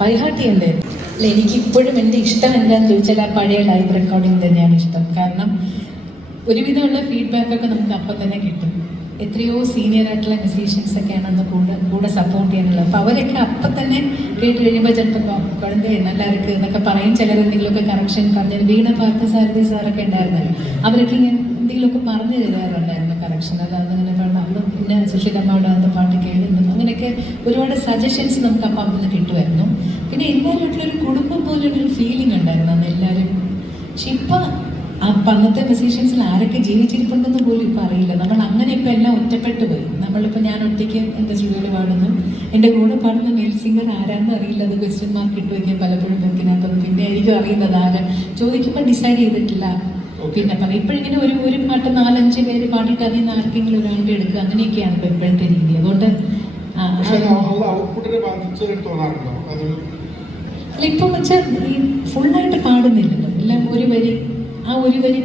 ബൈഹാർട്ടി ഉണ്ട്. അല്ല, എനിക്കിപ്പോഴും എൻ്റെ ഇഷ്ടം എന്താണെന്ന് ചോദിച്ചാൽ ആ പഴയ ലൈവ് റെക്കോർഡിങ് തന്നെയാണ് ഇഷ്ടം. കാരണം ഒരുവിധമുള്ള ഫീഡ്ബാക്കൊക്കെ നമുക്ക് അപ്പം തന്നെ കിട്ടും. എത്രയോ സീനിയർ ആയിട്ടുള്ള മ്യൂസീഷ്യൻസ് ഒക്കെയാണ് അന്ന് കൂടെ സപ്പോർട്ട് ചെയ്യാനുള്ളത്. അപ്പോൾ അവരൊക്കെ അപ്പം തന്നെ കേട്ട് കഴിയുമ്പോൾ ചിലപ്പോൾ കുഴந்தை നല്ലവർക്ക് എന്നൊക്കെ പറയും. ചിലരെന്തെങ്കിലുമൊക്കെ കറക്ഷൻ പറഞ്ഞു. വീണ പാർത്ഥസാരഥി സാറൊക്കെ ഉണ്ടായിരുന്നല്ലോ, അവരൊക്കെ ഇങ്ങനെ എന്തെങ്കിലുമൊക്കെ പറഞ്ഞു തരാറുണ്ടായിരുന്നു കറക്ഷൻ. അതങ്ങനെ പറഞ്ഞു അന്ന് പിന്നെ സുശീലമ്മയുടെ അന്ന് പാട്ട് കേൾക്കുന്നു. അങ്ങനെയൊക്കെ ഒരുപാട് സജഷൻസ് നമുക്ക് അപ്പം അന്ന് കിട്ടുമായിരുന്നു. പിന്നെ എല്ലാവരുമായിട്ടുള്ളൊരു കുടുംബം പോലുള്ളൊരു ഫീലിംഗ് ഉണ്ടായിരുന്നു അന്ന് എല്ലാവരും. പക്ഷെ ഇപ്പം അന്നത്തെ മ്യൂസീഷ്യൻസിൽ ആരൊക്കെ ജീവിച്ചിരിപ്പുണ്ടെന്ന് പോലും ഇപ്പം അറിയില്ല. നമ്മൾ അങ്ങനെ ഇപ്പം എല്ലാം ഒറ്റപ്പെട്ടു പോയി. നമ്മളിപ്പോൾ ഞാൻ ഒറ്റയ്ക്ക് എൻ്റെ സ്റ്റുഡിയോയിൽ പാടുന്നു, എൻ്റെ കൂടെ പാടുന്ന മെയിൽ സിംഗർ ആരാന്ന് അറിയില്ല. അത് ക്വസ്റ്റ്യൻ മാർക്ക് ഇട്ട് വയ്ക്കാൻ പലപ്പോഴും ബുക്കിനകത്ത്. പിന്നെ ആയിരിക്കും അറിയുന്നത് ആരാ ചോദിക്കുമ്പോൾ ഡിസൈഡ് ചെയ്തിട്ടില്ല. പിന്നെ പറയും ഇപ്പോഴിങ്ങനെ ഒരു പാട്ട് 4-5 പേര് പാടിയിട്ട് അതിൽ നിന്ന് ആർക്കെങ്കിലും ഒരാളുടെ എടുക്കുക, അങ്ങനെയൊക്കെയാണ് ഇപ്പോൾ ഇപ്പോഴത്തെ രീതി. അതുകൊണ്ട് ഇപ്പം വെച്ചാൽ ഈ ഫുള്ളായിട്ട് പാടുന്നില്ലല്ലോ, എല്ലാം ഒരു വരി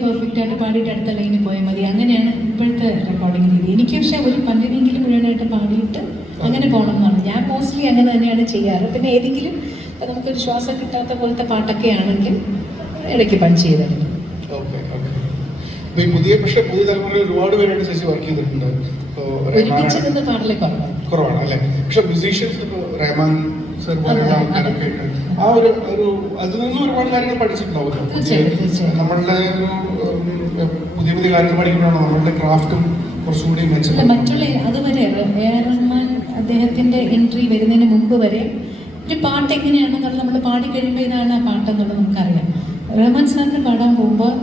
പെർഫെക്റ്റ് ആയിട്ട് പാടിയിട്ട് അടുത്ത ലൈനിൽ പോയാൽ മതി. അങ്ങനെയാണ് ഇപ്പോഴത്തെ റെക്കോർഡിംഗ് രീതി. എനിക്ക് പക്ഷേ ഒരു പല്ലവിയെങ്കിലും മുഴുവനായിട്ട് പാടിയിട്ട് അങ്ങനെ പോകണം എന്നാണ്. ഞാൻ മോസ്റ്റ്ലി അങ്ങനെ തന്നെയാണ് ചെയ്യാറ്. പിന്നെ ഏതെങ്കിലും നമുക്കൊരു ശ്വാസം കിട്ടാത്ത പോലത്തെ പാട്ടൊക്കെ ആണെങ്കിൽ ഇടയ്ക്ക് പഞ്ച് ചെയ്തിട്ടുണ്ട്. പുതിയ തലമുറയിൽ ഒരുപാട് പേരായിട്ട് ചേച്ചി വർക്ക് ചെയ്തിട്ടുണ്ട്. ഒരുമിച്ച് നിന്ന് പാടലേ കുറവാണ് അല്ലേ? പക്ഷെ മ്യൂസീഷ്യൻസ് റഹ്മാൻ സർ പോലെയുള്ള ആൾക്കാരൊക്കെ ആ ഒരു അതിൽ നിന്നും ഒരുപാട് കാര്യങ്ങൾ പഠിച്ചിട്ടുണ്ടാവുമല്ലോ. നമ്മളുടെ പുതിയ കാര്യങ്ങൾ പഠിക്കുമ്പോഴാണ് നമ്മളുടെ ക്രാഫ്റ്റും കുറച്ചുകൂടി മെച്ചപ്പെട്ട. മറ്റുള്ള അതുവരെ റഹ്മാൻ അദ്ദേഹത്തിന്റെ എൻട്രി വരുന്നതിന് മുമ്പ് വരെ ഒരു പാട്ട് എങ്ങനെയാണെന്നുള്ളത് നമ്മൾ പാടിക്കഴിയുമ്പോൾ ഇതാണ് ആ പാട്ടെന്നുള്ളത് നമുക്കറിയാം. റഹ്മാൻ സാറിന് പാടാൻ പോകുമ്പോൾ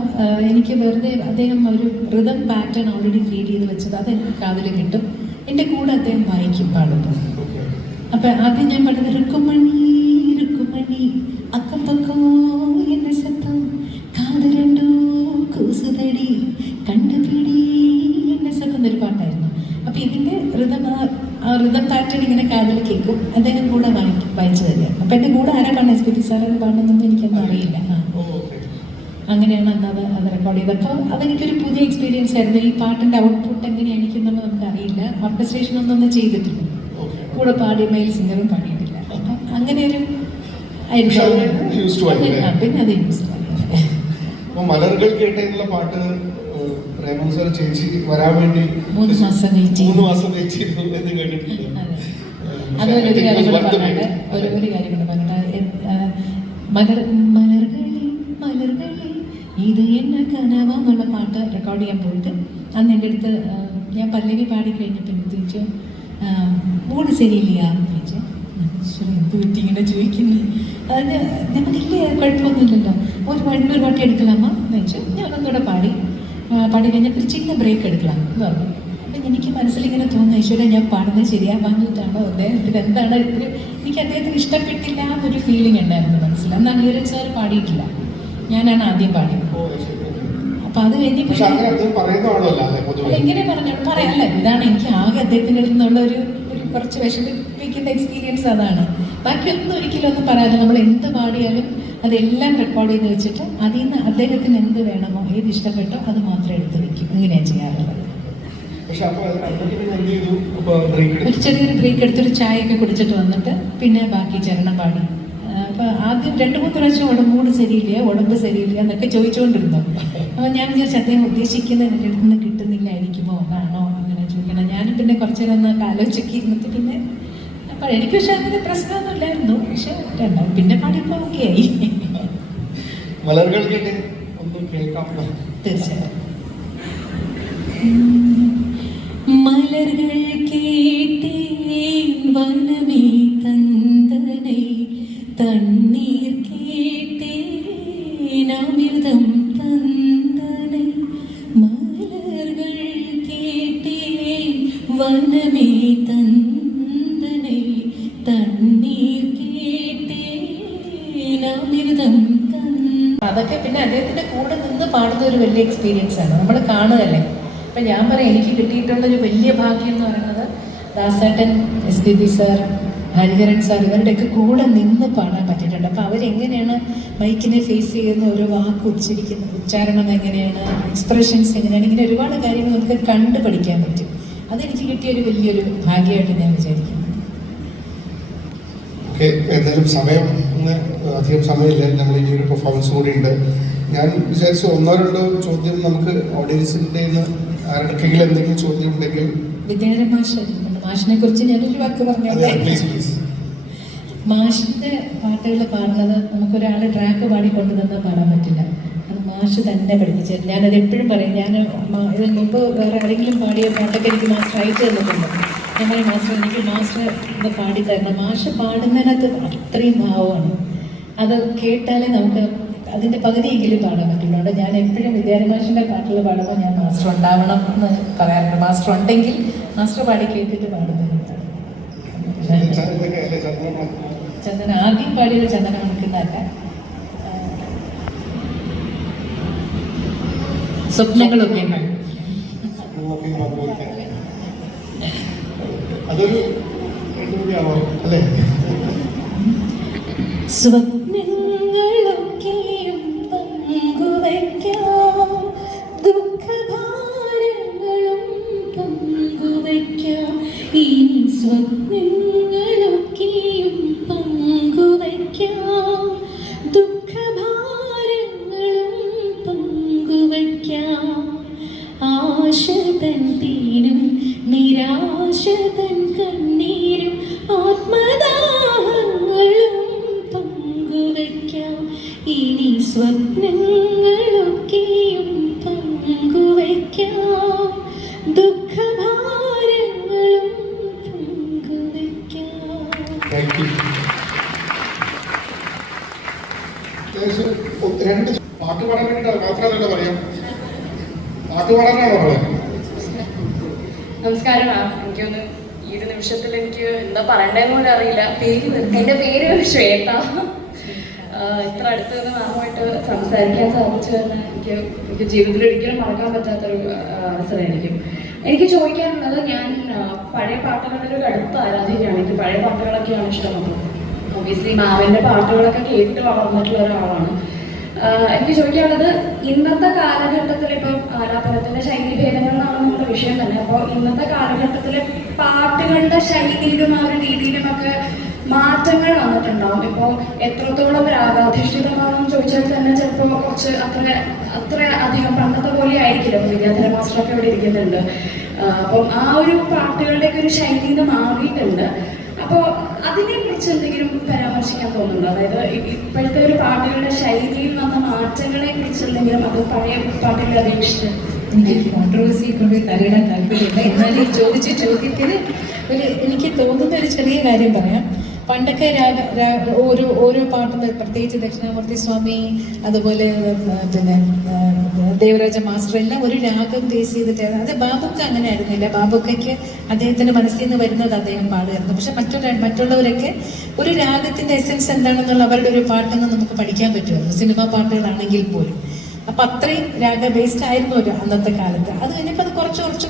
എനിക്ക് വെറുതെ അദ്ദേഹം ഒരു റിതം പാറ്റേൺ ഓൾറെഡി ഫീഡ് ചെയ്ത് വെച്ചത് അത് എനിക്ക് കാതിൽ കിട്ടും. എൻ്റെ കൂടെ അദ്ദേഹം വായിക്കും പാടുമ്പോൾ. അപ്പം ആദ്യം ഞാൻ പാടുന്നത് രുക്കുമണി രുക്കുമണി അക്കം പക്കം എന്നെ സത്തം കാത് രണ്ടു കൂസുതടി കണ്ടുപിടി എന്നെ സത്തം എന്നൊരു പാട്ടായിരുന്നു. അപ്പം ഇതിൻ്റെ റിതം പാറ്റേൺ ഇങ്ങനെ കാതിൽ കേൾക്കും. അദ്ദേഹം കൂടെ വായിച്ചു തരിക. അപ്പം എൻ്റെ കൂടെ ആരാ പാടുന്നത്, എസ് പി ബി സാറാണ് പാടുന്നതെന്ന് എനിക്കൊന്നും അറിയില്ല. അങ്ങനെയാണ് അന്ന് അത് റെക്കോർഡ് ചെയ്തത്. അപ്പോൾ അതെനിക്കൊരു പുതിയ എക്സ്പീരിയൻസ് ആയിരുന്നു. ഈ പാട്ടിൻ്റെ ഔട്ട്പുട്ട് എങ്ങനെയായിരിക്കുമെന്ന് നമുക്കറിയില്ല. ഓർക്കസ്ട്രേഷൻ ഒന്നും ചെയ്തിട്ടില്ല, കൂടെ പാടി മെയിൽ സിംഗറും പാടിയിട്ടില്ല. അപ്പം അങ്ങനെ ഒരു പിന്നെ അത് യൂസ് മലർകൾ കേട്ടുള്ള പാട്ട് റഹ്മാൻ സാർ ചേച്ചി വരാൻ വേണ്ടി 3 മാസം വെയിറ്റ് ചെയ്തു എന്ന് കേട്ടിട്ടുണ്ട്. അതുപോലെ ഒരു കാര്യം കൂടെ പറഞ്ഞിട്ട് മലർകളി ഇത് എന്നെ കനവാന്നുള്ള പാട്ട് റെക്കോർഡ് ചെയ്യാൻ പോയിട്ട് അന്ന് എൻ്റെ അടുത്ത് ഞാൻ പല്ലവി പാടി കഴിഞ്ഞപ്പോൾ ചോദിച്ചു മൂഡ് ശരിയില്ല എന്ന് ചോദിച്ചു. എന്ത് പറ്റി ഇങ്ങനെ ചോദിക്കുന്നു? അതിന് നമുക്കില്ലേ കുഴപ്പമൊന്നുമില്ലല്ലോ, ഒരു പാട്ടി എടുക്കലാമോ എന്ന് ചോദിച്ചു. ഞാനൊന്നുകൂടെ പാടി കഴിഞ്ഞപ്പോൾ ഒരു ചിന്ന ബ്രേക്ക് എടുക്കണം എന്ന് പറഞ്ഞു. അപ്പം എനിക്ക് മനസ്സിലിങ്ങനെ തോന്നുന്നു, ഈശ്വര ഞാൻ പാടുന്നത് ശരിയാവാഞ്ഞിട്ടാണോ അദ്ദേഹത്തിന് എന്താണ് എനിക്ക് അദ്ദേഹത്തിന് ഇഷ്ടപ്പെട്ടില്ല എന്നൊരു ഫീലിംഗ് ഉണ്ടായിരുന്നു മനസ്സിൽ. അന്ന് അനിരുദ്ധ് സാർ പാടിയിട്ടില്ല, ഞാനാണ് ആദ്യം പാടിയത്. അപ്പം അത് കഴിഞ്ഞപ്പോൾ എങ്ങനെ പറഞ്ഞോളൂ പറയാമല്ലേ, ഇതാണ് എനിക്ക് ആകെ അദ്ദേഹത്തിൻ്റെ അടുത്ത് നിന്നുള്ള ഒരു കുറച്ച് വിഷമിപ്പിക്കുന്ന എക്സ്പീരിയൻസ് അതാണ്. ബാക്കിയൊന്നും ഒരിക്കലും പറയാതെ നമ്മൾ എന്ത് പാടിയാലും അതെല്ലാം റെക്കോർഡ് ചെയ്ത് വെച്ചിട്ട് അതിൽ നിന്ന് അദ്ദേഹത്തിന് എന്ത് വേണമോ ഏത് ഇഷ്ടപ്പെട്ടോ അത് മാത്രം എടുത്ത് വെക്കും. ഇങ്ങനെയാണ് ചെയ്യാറുള്ളത്. ഒരു ചെറിയൊരു ബ്രേക്ക് എടുത്തൊരു ചായയൊക്കെ കുടിച്ചിട്ട് വന്നിട്ട് പിന്നെ ബാക്കി ചരണം പാടി. അപ്പോൾ ആദ്യം 2-3 പ്രാവശ്യം മൂഡ് ശരിയില്ല, ഉടമ്പ് ശരിയില്ല എന്നൊക്കെ ചോദിച്ചുകൊണ്ടിരുന്നു. അപ്പോൾ ഞാൻ വിചാരിച്ചു അദ്ദേഹം ഉദ്ദേശിക്കുന്നത് എൻ്റെ അടുത്ത് നിന്ന് കിട്ടുന്നില്ലായിരിക്കുമോ ആണോ അങ്ങനെ ചോദിക്കണം. ഞാനും പിന്നെ കുറച്ച് നേരം ഒന്ന് ആലോചിച്ചൊക്കെ ഇരുന്നിട്ട് പിന്നെ അപ്പോൾ എനിക്ക് പക്ഷെ അങ്ങനെ പ്രശ്നമൊന്നുമില്ലായിരുന്നു. പക്ഷെ പിന്നെ പാടിയപ്പോൾ ഓക്കെ ആയി. തീർച്ചയായും മലർകൾ കേട്ടേൻ വനമേ തന്തനെ തണ്ണീർ കേട്ടേൻ അമൃതം തന്തനെ മലർകൾ കേട്ടേൻ വനമേ തന്തനെ തണ്ണീർ കേട്ടേൻ അമൃതം. അതൊക്കെ പിന്നെ അദ്ദേഹത്തിൻ്റെ കൂടെ നിന്ന് പാടുന്ന ഒരു വലിയ എക്സ്പീരിയൻസ് ആണ്, നമ്മൾ കാണുകയല്ലേ. അപ്പം ഞാൻ പറയാം, എനിക്ക് കിട്ടിയിട്ടുള്ളൊരു വലിയ ഭാഗ്യം എന്ന് പറയുന്നത് ദാസേട്ടൻ, S P B sir, Hariharan sir ഇവരുടെയൊക്കെ കൂടെ നിന്ന് പാടാൻ പറ്റിയിട്ടുണ്ട്. അപ്പോൾ അവരെങ്ങനെയാണ് മൈക്കിനെ ഫേസ് ചെയ്യുന്ന ഓരോ വാക്ക് ഉച്ചരിക്കുന്നത്, ഉച്ചാരണം എങ്ങനെയാണ്, എക്സ്പ്രഷൻസ് എങ്ങനെയാണ്, ഇങ്ങനെ ഒരുപാട് കാര്യങ്ങൾ നമുക്ക് കണ്ടു പഠിക്കാൻ പറ്റും. അതെനിക്ക് കിട്ടിയൊരു വലിയൊരു ഭാഗ്യമായിട്ട് ഞാൻ വിചാരിക്കുന്നു. എന്തായാലും അധികം സമയമില്ല, നമ്മൾ ഇനി ഒരു പെർഫോമൻസ് കൂടി ഉണ്ട്. ഞാൻ വിചാരിച്ചു 1-2 ചോദ്യം നമുക്ക് ഓഡിയൻസിൻ്റെ ആരുടെക്കെങ്കിലും എന്തെങ്കിലും ചോദ്യം ഉണ്ടെങ്കിൽ. വിദ്യാധരൻ മാഷിനെ കുറിച്ച് ഞാനൊരു വാക്ക് പറഞ്ഞോട്ടെ. മാഷിന്റെ പാട്ടുകൾ പാടുന്നത് നമുക്കൊരാൾ ട്രാക്ക് പാടി കൊണ്ടുതന്ന് പാടാൻ പറ്റില്ല, അത് മാഷ് തന്നെ പഠിപ്പിച്ചത്. ഞാനത് എപ്പോഴും പറയും. ഞാൻ ഇതിന് മുമ്പ് വേറെ ആരെങ്കിലും പാടിയ പാട്ടൊക്കെ എനിക്ക് മാസ്റ്റർ അയച്ചു തന്നിട്ടുണ്ട്. ഞാൻ മാസ്റ്റർ എനിക്ക് മാസ്റ്റർ ഇത് പാടിത്തരണം. മാഷ് പാടുന്നതിനകത്ത് അത്രയും ഭാവമാണ്, അത് കേട്ടാലേ നമുക്ക് അതിൻ്റെ പകുതിയെങ്കിലും പാടാൻ പറ്റുള്ളൂ. അതുകൊണ്ട് ഞാൻ എപ്പോഴും വിദ്യാരമാഷിൻ്റെ പാട്ടുകൾ പാടുമ്പോൾ ഞാൻ മാസ്റ്റർ ഉണ്ടാവണം എന്ന് പറയാറുണ്ട്. മാസ്റ്റർ ഉണ്ടെങ്കിൽ മാസ്റ്റർ പാടി കേട്ടിട്ട് പാടുന്നത്. ചന്ദന ആദ്യം പാടിയത് ചന്ദന മണിക്കുന്നതല്ല, സ്വപ്നങ്ങളൊക്കെ അതൊരു അല്ലേ? സ്വപ്നങ്ങളൊക്കെയും പങ്കുവയ്ക്കാം, ദുഃഖഭാരങ്ങളും പങ്കുവയ്ക്കാം, ഇനി സ്വപ്നങ്ങളൊക്കെയും പങ്കുവയ്ക്കാം, ദുഃഖഭാരങ്ങളും പങ്കുവയ്ക്കാം, ആശതൻ തീരും നിരാശതൻ കണ്ണീരും ആത്മദാഹങ്ങളും പങ്കുവയ്ക്കാം, ഇനി സ്വപ്നങ്ങളൊക്കെയും പങ്കുവയ്ക്കാം, ദുഃഖഭാരങ്ങളും പങ്കുവയ്ക്കാം. രണ്ട് പാട്ട് പാടാൻ വേണ്ടിയിട്ട് മാത്രമല്ല പറയാം, പാട്ട് പാടാനാണോ പറയാം? നമസ്കാരം. എനിക്കൊന്ന് ഈ ഒരു നിമിഷത്തിൽ എനിക്ക് എന്താ പറയണ്ടതെന്ന് പോലും അറിയില്ല. എൻ്റെ പേര് ശ്വേത. ഇത്ര അടുത്ത് നിന്ന് മാറുമായിട്ട് സംസാരിക്കാൻ സാധിച്ചു തന്നെ എനിക്ക് ജീവിതത്തിൽ ഒരിക്കലും മറക്കാൻ പറ്റാത്തൊരു അവസരമായിരിക്കും. എനിക്ക് ചോദിക്കാനുള്ളത്, ഞാൻ പഴയ പാട്ടുകളുടെ ഒരു കടുത്ത ആരാധകയാണ്. എനിക്ക് പഴയ പാട്ടുകളൊക്കെയാണ് ഇഷ്ടം. ഒബിയസ്ലി മാവിൻ്റെ പാട്ടുകളൊക്കെ കേട്ട് വളർന്നിട്ടുള്ള ഒരാളാണ്. എനിക്ക് ചോദിക്കാനുള്ളത്, ഇന്നത്തെ കാലഘട്ടത്തിൽ ഇപ്പം ആലാപനത്തിൻ്റെ ശൈലി ഭേദങ്ങളാണ് നമ്മുടെ വിഷയം തന്നെ. അപ്പോൾ ഇന്നത്തെ കാലഘട്ടത്തിൽ പാട്ടുകളുടെ ശൈലിയിലും ആ ഒരു രീതിയിലുമൊക്കെ മാറ്റങ്ങൾ വന്നിട്ടുണ്ടാവും. ഇപ്പോൾ എത്രത്തോളം രാഗാധിഷ്ഠിതമാണെന്ന് ചോദിച്ചാൽ തന്നെ ചിലപ്പോൾ കുറച്ച് അത്ര അധികം പണ്ടത്തെ പോലെ ആയിരിക്കില്ല. ഇപ്പോൾ വിദ്യാധര മാസ്റ്ററൊക്കെ ഇവിടെ ഇരിക്കുന്നുണ്ട്. അപ്പം ആ ഒരു പാട്ടുകളുടെയൊക്കെ ഒരു ശൈലിയിൽ നിന്ന് മാറിയിട്ടുണ്ട്. അപ്പോൾ അതിനെക്കുറിച്ച് എന്തെങ്കിലും പരാമർശിക്കാൻ തോന്നുന്നുണ്ടോ? അതായത് ഇപ്പോഴത്തെ ഒരു പാട്ടുകളുടെ ശൈലിയിൽ വന്ന മാറ്റങ്ങളെ കുറിച്ച് എന്തെങ്കിലും, അത് പഴയ പാട്ടുകളെ അപേക്ഷിച്ച്? എനിക്ക് കോൺട്രവേഴ്സിയെ കൊണ്ട് തലയിടാൻ താല്പര്യമില്ല. എന്നാലും ഈ ചോദിച്ച ചോദ്യത്തിന് എനിക്ക് തോന്നുന്ന ഒരു ചെറിയ കാര്യം പറയാം. പണ്ടൊക്കെ ഓരോ പാട്ടും, പ്രത്യേകിച്ച് ദക്ഷിണാമൂർത്തി സ്വാമി, അതുപോലെ പിന്നെ ദേവരാജ മാസ്റ്റർ, എല്ലാം ഒരു രാഗം ബേസ് ചെയ്തിട്ടായിരുന്നു. അത് ബാബുക്ക അങ്ങനെ ആയിരുന്നില്ല. ബാബുക്കയ്ക്ക് അദ്ദേഹത്തിൻ്റെ മനസ്സിൽ നിന്ന് വരുന്നത് അദ്ദേഹം പാടുമായിരുന്നു. പക്ഷെ മറ്റുള്ളവരൊക്കെ ഒരു രാഗത്തിൻ്റെ എസെൻസ് എന്താണെന്നുള്ള അവരുടെ ഒരു പാട്ടെന്ന് നമുക്ക് പഠിക്കാൻ പറ്റുമായിരുന്നു, സിനിമാ പാട്ടുകളാണെങ്കിൽ പോലും. അപ്പം അത്രയും രാഗ ബേസ്ഡ് ആയിരുന്നു ഒരു അന്നത്തെ കാലത്ത്. അത് കഴിഞ്ഞപ്പോൾ അത് കുറച്ച്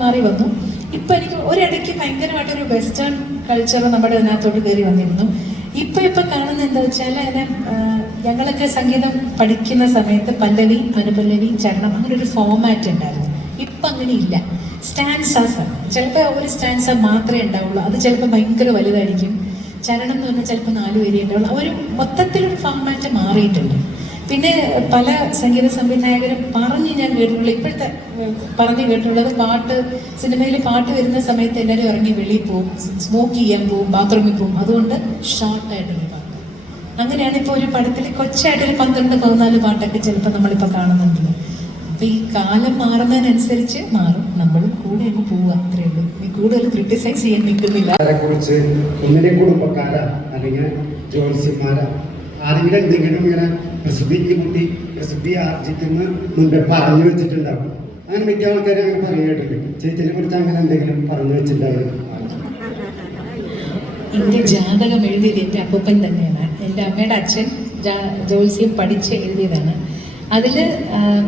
മാറി വന്നു. ഇപ്പം എനിക്ക് ഒരിടയ്ക്ക് ഭയങ്കരമായിട്ടൊരു വെസ്റ്റേൺ കൾച്ചർ നമ്മുടെ ഇതിനകത്തോട്ട് കയറി വന്നിരുന്നു. ഇപ്പം കാണുന്നത് എന്താ വെച്ചാൽ, അതിനെ ഞങ്ങളൊക്കെ സംഗീതം പഠിക്കുന്ന സമയത്ത് പല്ലവി, അനുപല്ലവി, ചരണം, അങ്ങനെ ഒരു ഫോമാറ്റ് ഉണ്ടായിരുന്നു. ഇപ്പം അങ്ങനെ ഇല്ല. സ്റ്റാൻസാസ്, ചിലപ്പോൾ ഒരു സ്റ്റാൻസ മാത്രമേ ഉണ്ടാവുള്ളൂ. അത് ചിലപ്പോൾ ഭയങ്കര വലുതായിരിക്കും. ചരണം എന്ന് പറഞ്ഞാൽ ചിലപ്പോൾ 4 വരി ഉണ്ടാവുള്ളൂ. ഒരു മൊത്തത്തിലൊരു ഫോമാറ്റ് മാറിയിട്ടുണ്ട്. പിന്നെ പല സംഗീത സംവിധായകരും ഞാൻ കേട്ടിട്ടുള്ള, ഇപ്പോഴത്തെ കേട്ടിട്ടുള്ളത്, സിനിമയിൽ പാട്ട് വരുന്ന സമയത്ത് എല്ലാവരും ഇറങ്ങി വെളിയിൽ പോകും, സ്മോക്ക് ചെയ്യാൻ പോകും, ബാത്റൂമിൽ പോകും. അതുകൊണ്ട് ഷോർട്ടായിട്ടുള്ള പാട്ട്. അങ്ങനെയാണ് ഇപ്പോൾ ഒരു പടത്തിൽ കൊച്ചായിട്ടൊരു 12-14 പാട്ടൊക്കെ ചിലപ്പോൾ നമ്മളിപ്പോൾ കാണുന്നുണ്ട്. അപ്പോൾ ഈ കാലം മാറുന്നതിനനുസരിച്ച് മാറും, നമ്മളും കൂടെ അങ്ങ് പോവുക, അത്രയേ ഉള്ളൂ. ഈ കൂടുതൽ ക്രിട്ടിസൈസ് ചെയ്യാൻ നിൽക്കുന്നില്ല. അതിനെക്കുറിച്ച് ഒന്നിനെ കുടുംബക്കാര അല്ലെങ്കിൽ ജ്യോത്സ്യന്മാര ആരെങ്കിലും എന്തെങ്കിലും ഇങ്ങനെ പ്രസിദ്ധി ആർജിക്കുന്ന മുൻപേ പറഞ്ഞു വെച്ചിട്ടുണ്ടാവും. അങ്ങനെ മിക്ക ആൾക്കാരും അങ്ങനെ പറഞ്ഞു കേട്ടിട്ടുണ്ട്. ചേച്ചിനെ കുറിച്ച് അങ്ങനെ എന്തെങ്കിലും പറഞ്ഞു വെച്ചിട്ടുണ്ടാവും? എൻ്റെ ജാതകം എഴുതിയത് എൻ്റെ അപ്പൂപ്പൻ തന്നെയാണ്. എൻ്റെ അമ്മയുടെ അച്ഛൻ ജ്യോത്സ്യം പഠിച്ച് എഴുതിയതാണ്. അതിൽ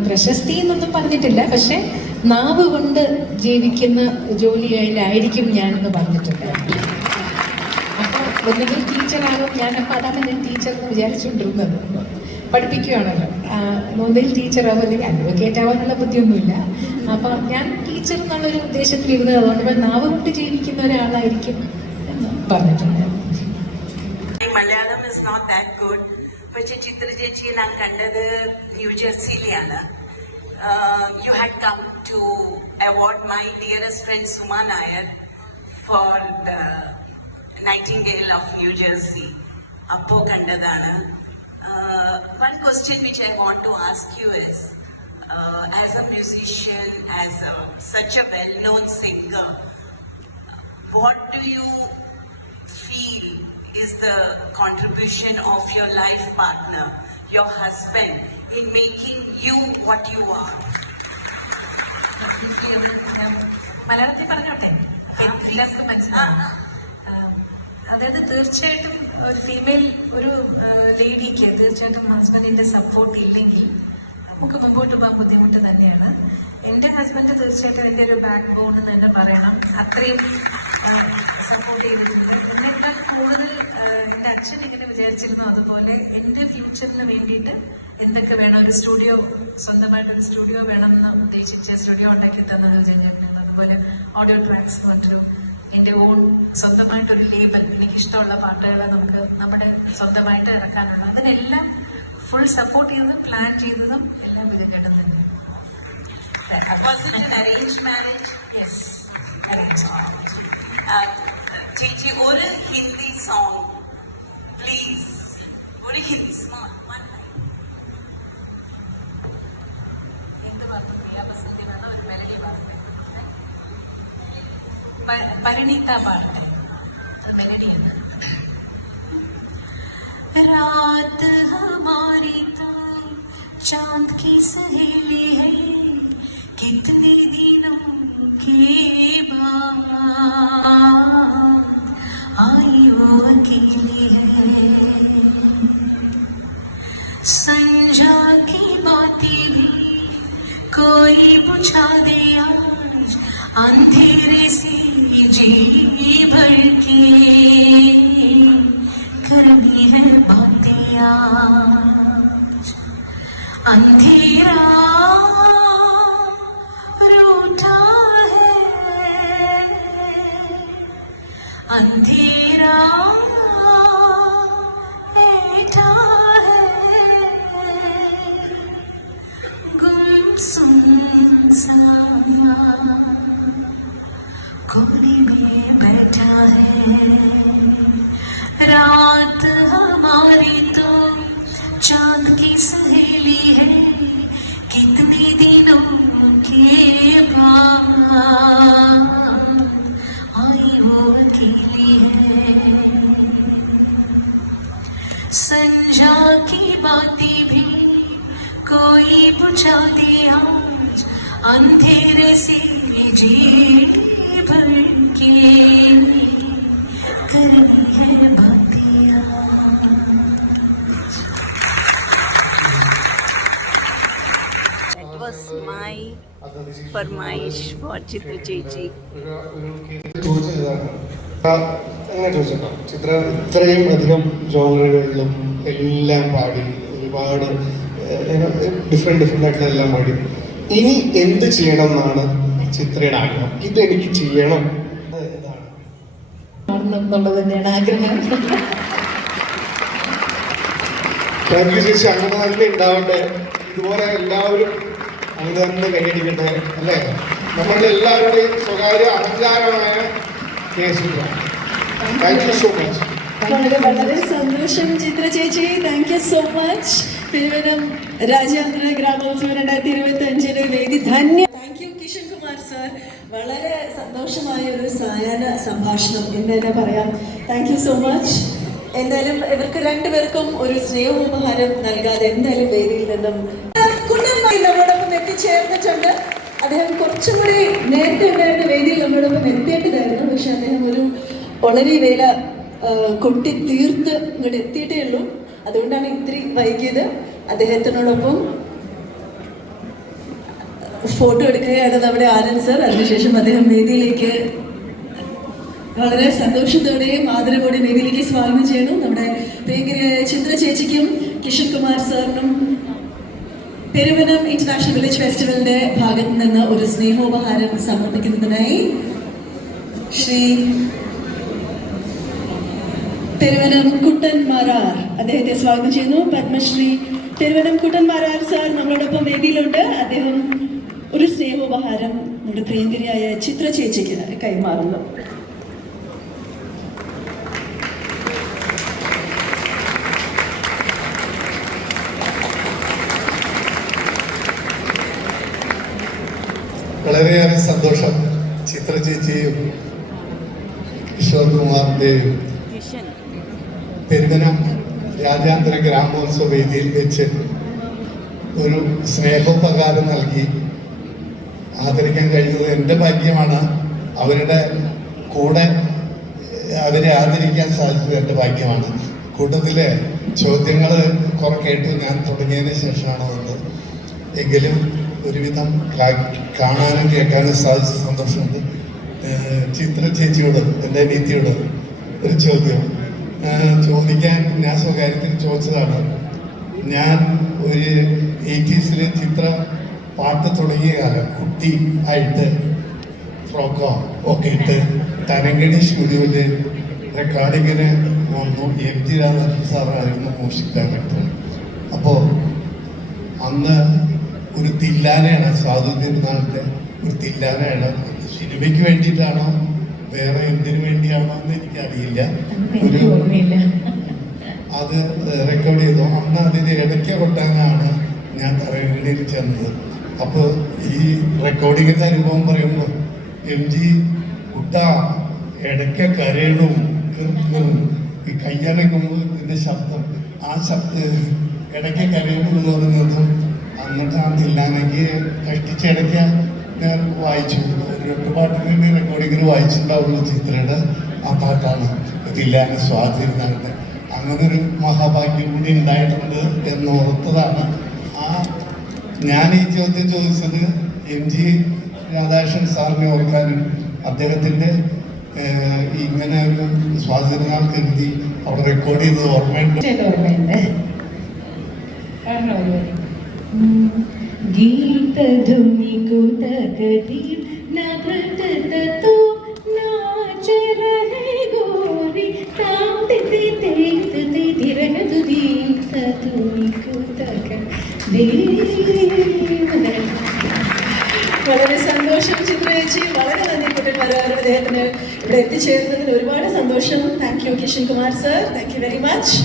പ്രശസ്തി എന്നൊന്നും പറഞ്ഞിട്ടില്ല, പക്ഷെ നാവ് കൊണ്ട് ജീവിക്കുന്ന ജോലിയായിരിക്കും ഞാനെന്ന് പറഞ്ഞിട്ടുണ്ട്. അപ്പോൾ ഒന്നുകിൽ ടീച്ചറാകും ഞാനപ്പോൾ, അതാണ് ഞാൻ ടീച്ചർ എന്ന് വിചാരിച്ചുകൊണ്ടിരുന്നത്. പഠിപ്പിക്കുകയാണല്ലോ, ഒന്നുകിൽ ടീച്ചറാവും അല്ലെങ്കിൽ അഡ്വക്കേറ്റ് ആവാനുള്ള ബുദ്ധിയൊന്നുമില്ല. അപ്പോൾ ഞാൻ ടീച്ചർ എന്നുള്ളൊരു ഉദ്ദേശത്തിലിരുന്നത്. അതുകൊണ്ട് നാവ് കൊണ്ട് ജീവിക്കുന്ന ഒരാളായിരിക്കും എന്ന് പറഞ്ഞിട്ടുണ്ട്. Malayalam is not that good. പക്ഷെ ചിത്ര ചേച്ചിയെ ഞാൻ കണ്ടത് ന്യൂജേഴ്സിയിലാണ്. You had come to award my dearest friend Suma Nair for the Nightingale of New Jersey. Appo kandadana. One question which I want to ask you is, as a musician, as such a well-known singer, what do you feel is the contribution of your life partner, your husband, in making you what you are? മലയാളത്തിൽ പറഞ്ഞോട്ടെ, എല്ലാവർക്കും മനസ്സിലാവും. അതായത് തീർച്ചയായിട്ടും ഒരു female ഒരു ലേഡിക്ക് തീർച്ചയായിട്ടും ഹസ്ബൻഡിന്റെ സപ്പോർട്ട് ഇല്ലെങ്കിൽ നമുക്ക് മുമ്പോട്ട് പോകാൻ ബുദ്ധിമുട്ട് തന്നെയാണ്. എൻ്റെ ഹസ്ബൻഡ് തീർച്ചയായിട്ടും എൻ്റെ ഒരു ബാക്ക് ബോൺ എന്ന് തന്നെ പറയണം. അത്രയും സപ്പോർട്ട് ചെയ്തിട്ടുണ്ട്. എന്നേക്കാൾ കൂടുതൽ എൻ്റെ അച്ഛൻ എങ്ങനെ വിചാരിച്ചിരുന്നു അതുപോലെ എൻ്റെ ഫ്യൂച്ചറിന് വേണ്ടിയിട്ട് എന്തൊക്കെ വേണം, ഒരു സ്റ്റുഡിയോ, സ്വന്തമായിട്ടൊരു സ്റ്റുഡിയോ വേണമെന്ന് ഉദ്ദേശിച്ച് സ്റ്റുഡിയോ ഉണ്ടാക്കി തന്നത് ചേട്ടനുണ്ട്. അതുപോലെ ഓഡിയോ ട്രാക്സ് പറഞ്ഞൊരു എൻ്റെ ഓൺ സ്വന്തമായിട്ടൊരു ലേബൽ, എനിക്കിഷ്ടമുള്ള പാട്ടുകൾ നമുക്ക് നമ്മുടെ സ്വന്തമായിട്ട് ഇറക്കാനാണ്. അതിനെല്ലാം ഫുൾ സപ്പോർട്ട് ചെയ്തതും പ്ലാൻ ചെയ്തതും എല്ലാം ഇതിൻ്റെ അടുത്ത് തന്നെ. ചേച്ചി ഒരു ഹിന്ദി സോങ് പ്ലീസ്, ഒരു ഹിന്ദി സോങ്. എന്ത് പറഞ്ഞില്ല, ബസന്തി വേണം, ഒരു മെലഡി പാടട്ടെ, പരിണീത പാടട്ടെ, മെലഡി. रात हमारी तो चांद की सहेली है कितने दिनों के बाद आई वो अकेली है संजा की बातें भी कोई बुझा दे आज अंधेरे से जी भर के करनी है बातें आज अंधेरा रूठा है अंधेरा बैठा है गुमसुम सा कोने में बैठा है रात हमारी तो चांद की सहेली है कितने दिनों के बाद आई वो अकेली है संजा की बातें भी कोई बुझा दे आज अंधेरे से जी भर के करनी है बातें That was my farmaish for Chitra Chechi. അങ്ങനെ ചോദിച്ചിട്ടോ ചിത്ര ഇത്രയും അധികം ജോണറുകളിലും എല്ലാം പാടി ഒരുപാട് ഡിഫറെന്റ് ആയിട്ടുള്ള എല്ലാം പാടി ഇനി എന്ത് ചെയ്യണം എന്നാണ് ചിത്രയുടെ ആഗ്രഹം ഇതെനിക്ക് ചെയ്യണം എന്താണ് മാറണം എന്നുള്ളത് തന്നെയാണ് ആഗ്രഹം. താങ്ക് യു ചേച്ചി അങ്ങനെ തന്നെ ഉണ്ടാവട്ടെ ഇതുപോലെ എല്ലാവരും അങ്ങനെ തന്നെ കൈയടിക്കട്ടെ അല്ലേ നമ്മളുടെ എല്ലാവരുടെയും സ്വകാര്യ അഹങ്കാരമായ കേസില്ല താങ്ക് യു സോ മച്ച് വളരെ സന്തോഷം ചിത്ര ചേച്ചി, താങ്ക് യു സോ മച്ച്. തിരുവനം രാജ്യാന്തര ഗ്രാമോത്സവം 2025 വേദി Dhanya. Thank you Kishan Kumar sir. വളരെ സന്തോഷമായ ഒരു സായാഹ്ന സംഭാഷണം എന്ന് തന്നെ പറയാം. Thank you so much. എന്തായാലും ഇവർക്ക് രണ്ടുപേർക്കും ഒരു സ്നേഹോപഹാരം നൽകാതെ എന്തായാലും വേദിയിൽ നിന്നും കുട്ടന്മായി നമ്മളോടൊപ്പം എത്തിച്ചേർന്നിട്ടുണ്ട്. അദ്ദേഹം കുറച്ചും കൂടി നേരത്തെ ഉണ്ടായിരുന്ന വേദിയിൽ നമ്മളോടൊപ്പം എത്തേണ്ടതായിരുന്നു. പക്ഷെ അദ്ദേഹം ഒരു വളരെ വേല കൊട്ടി തീർത്ത് ഇങ്ങോട്ട് എത്തിയിട്ടേ ഉള്ളൂ. അതുകൊണ്ടാണ് ഇത്തിരി വൈകിയത്. അദ്ദേഹത്തിനോടൊപ്പം ഫോട്ടോ എടുക്കുകയാണ് നമ്മുടെ ആനന്ദ് സർ. അതിനുശേഷം അദ്ദേഹം വേദിയിലേക്ക് വളരെ സന്തോഷത്തോടെയും ആദരവോടെയും വേദിയിലേക്ക് സ്വാഗതം ചെയ്യുന്നു. നമ്മുടെ പ്രിയങ്കരിയായ ചിത്ര ചേച്ചിക്കും കിഷൻ കുമാർ സാറിനും പെരുവനം ഇന്റർനാഷണൽ വില്ലേജ് ഫെസ്റ്റിവലിന്റെ ഭാഗത്ത് നിന്ന് ഒരു സ്നേഹോപഹാരം സമർപ്പിക്കുന്നതിനായി ശ്രീ പെരുവനം കുട്ടൻ മാരാർ അദ്ദേഹത്തെ സ്വാഗതം ചെയ്യുന്നു. പത്മശ്രീ പെരുവനം കുട്ടൻ മാരാർ സാർ നമ്മളോടൊപ്പം വേദിയിലുണ്ട്. അദ്ദേഹം ഒരു സ്നേഹോപഹാരം നമ്മുടെ പ്രിയങ്കരിയായ ചിത്ര ചേച്ചിക്ക് കൈമാറുന്നു. വളരെയേറെ സന്തോഷം. ചിത്ര ചേച്ചിയും കിഷോർ കുമാറിൻ്റെയും പെരുവനം രാജ്യാന്തര ഗ്രാമോത്സവ വേദിയിൽ വെച്ച് ഒരു സ്നേഹോപകാരം നൽകി ആദരിക്കാൻ കഴിഞ്ഞത് എൻ്റെ ഭാഗ്യമാണ്. അവരുടെ കൂടെ അവരെ ആദരിക്കാൻ സാധിച്ചത് എൻ്റെ ഭാഗ്യമാണ്. കൂട്ടത്തിലെ ചോദ്യങ്ങൾ കുറെ കേട്ടു ഞാൻ തുടങ്ങിയതിന് ശേഷമാണ് വന്നത്. എങ്കിലും ഒരുവിധം കാണാനും കേൾക്കാനും സാധിച്ച സന്തോഷമുണ്ട്. ചിത്ര ചേച്ചിയോട് എൻ്റെ അനിയത്തിയോട് ഒരു ചോദ്യം ചോദിക്കാൻ ഞാൻ സ്വകാര്യത്തിൽ ചോദിച്ചതാണ്. ഞാൻ ഒരു 80s ചിത്ര പാട്ട് തുടങ്ങിയ കാലം കുട്ടി ആയിട്ട് ഫ്രോക്കോ ഒക്കെ ഇട്ട് തരങ്കണി സ്റ്റുഡിയോയിൽ റെക്കോർഡിങ്ങിന് വന്നു. എം ജി രാധാകൃഷ്ണൻ സാറായിരുന്നു മ്യൂസിക് ഡയറക്ടർ. അപ്പോൾ അന്ന് ഒരു തില്ലാനയാണ്, സാധു തിരുനാളിൻ്റെ ഒരു തില്ലാനയാണ്. സിനിമയ്ക്ക് വേണ്ടിയിട്ടാണോ വേറെ എന്തിനു വേണ്ടിയാണോ എന്ന് എനിക്കറിയില്ല. ഒരു അത് റെക്കോർഡ് ചെയ്തു. അന്ന് അതിന് ഇടയ്ക്ക കൊട്ടാനാണ് ഞാൻ തരങ്കണിയിൽ ചെന്നത്. അപ്പോൾ ഈ റെക്കോർഡിങ്ങിൻ്റെ അനുഭവം പറയുമ്പോൾ എം ജി കുട്ട ഇടയ്ക്ക കരയണു ഈ കയ്യനക്കുമ്പോൾ ഇതിൻ്റെ ശബ്ദം, ആ ശബ്ദം ഇടയ്ക്ക കരയണു എന്ന് പറയുന്നതും ഇല്ലാന്നെങ്കിൽ കഷ്ടിച്ചിടയ്ക്ക് ഞാൻ വായിച്ചു. ഒരു 2 പാട്ടിന് റെക്കോർഡിങ്ങിന് വായിച്ചിട്ടുണ്ടാവുള്ളൂ. ചിത്രയുടെ ആ പാട്ടാണ് ഇതില്ലാനെ സ്വാധീനമാകട്ടെ. അങ്ങനൊരു മഹാഭാഗ്യം കൂടി ഉണ്ടായിട്ടുണ്ട് എന്നോർത്തതാണ്. ഞാൻ ഈ ചോദ്യം ചോദിച്ചത് MG രാധാകൃഷ്ണൻ സാറിനെ ഓർക്കാനും അദ്ദേഹത്തിൻ്റെ ഇങ്ങനെ ഒരു സ്വാതന്ത്ര്യനാൾ കരുതി അവിടെ റെക്കോർഡ് ചെയ്തത് ഓർമ്മയുണ്ട്. ഓർമ്മയുണ്ട്. കാരണം ഒരു ഗീതധുനി കുതകതി നഭതതോ നാചര ഹേ ഗോരി താം തിതി തേതി തിരനതുതി തതുനി കുതകതി. വളരെ സന്തോഷം ചിത്ര ചേച്ചി. വളരെ നന്ദി കുട്ടന്മാരെ അദ്ദേഹത്തിന് ഇവിടെ എത്തിച്ചേരുന്നതിൽ ഒരുപാട് സന്തോഷം. Thank you Kishan Kumar sir. Thank you very much.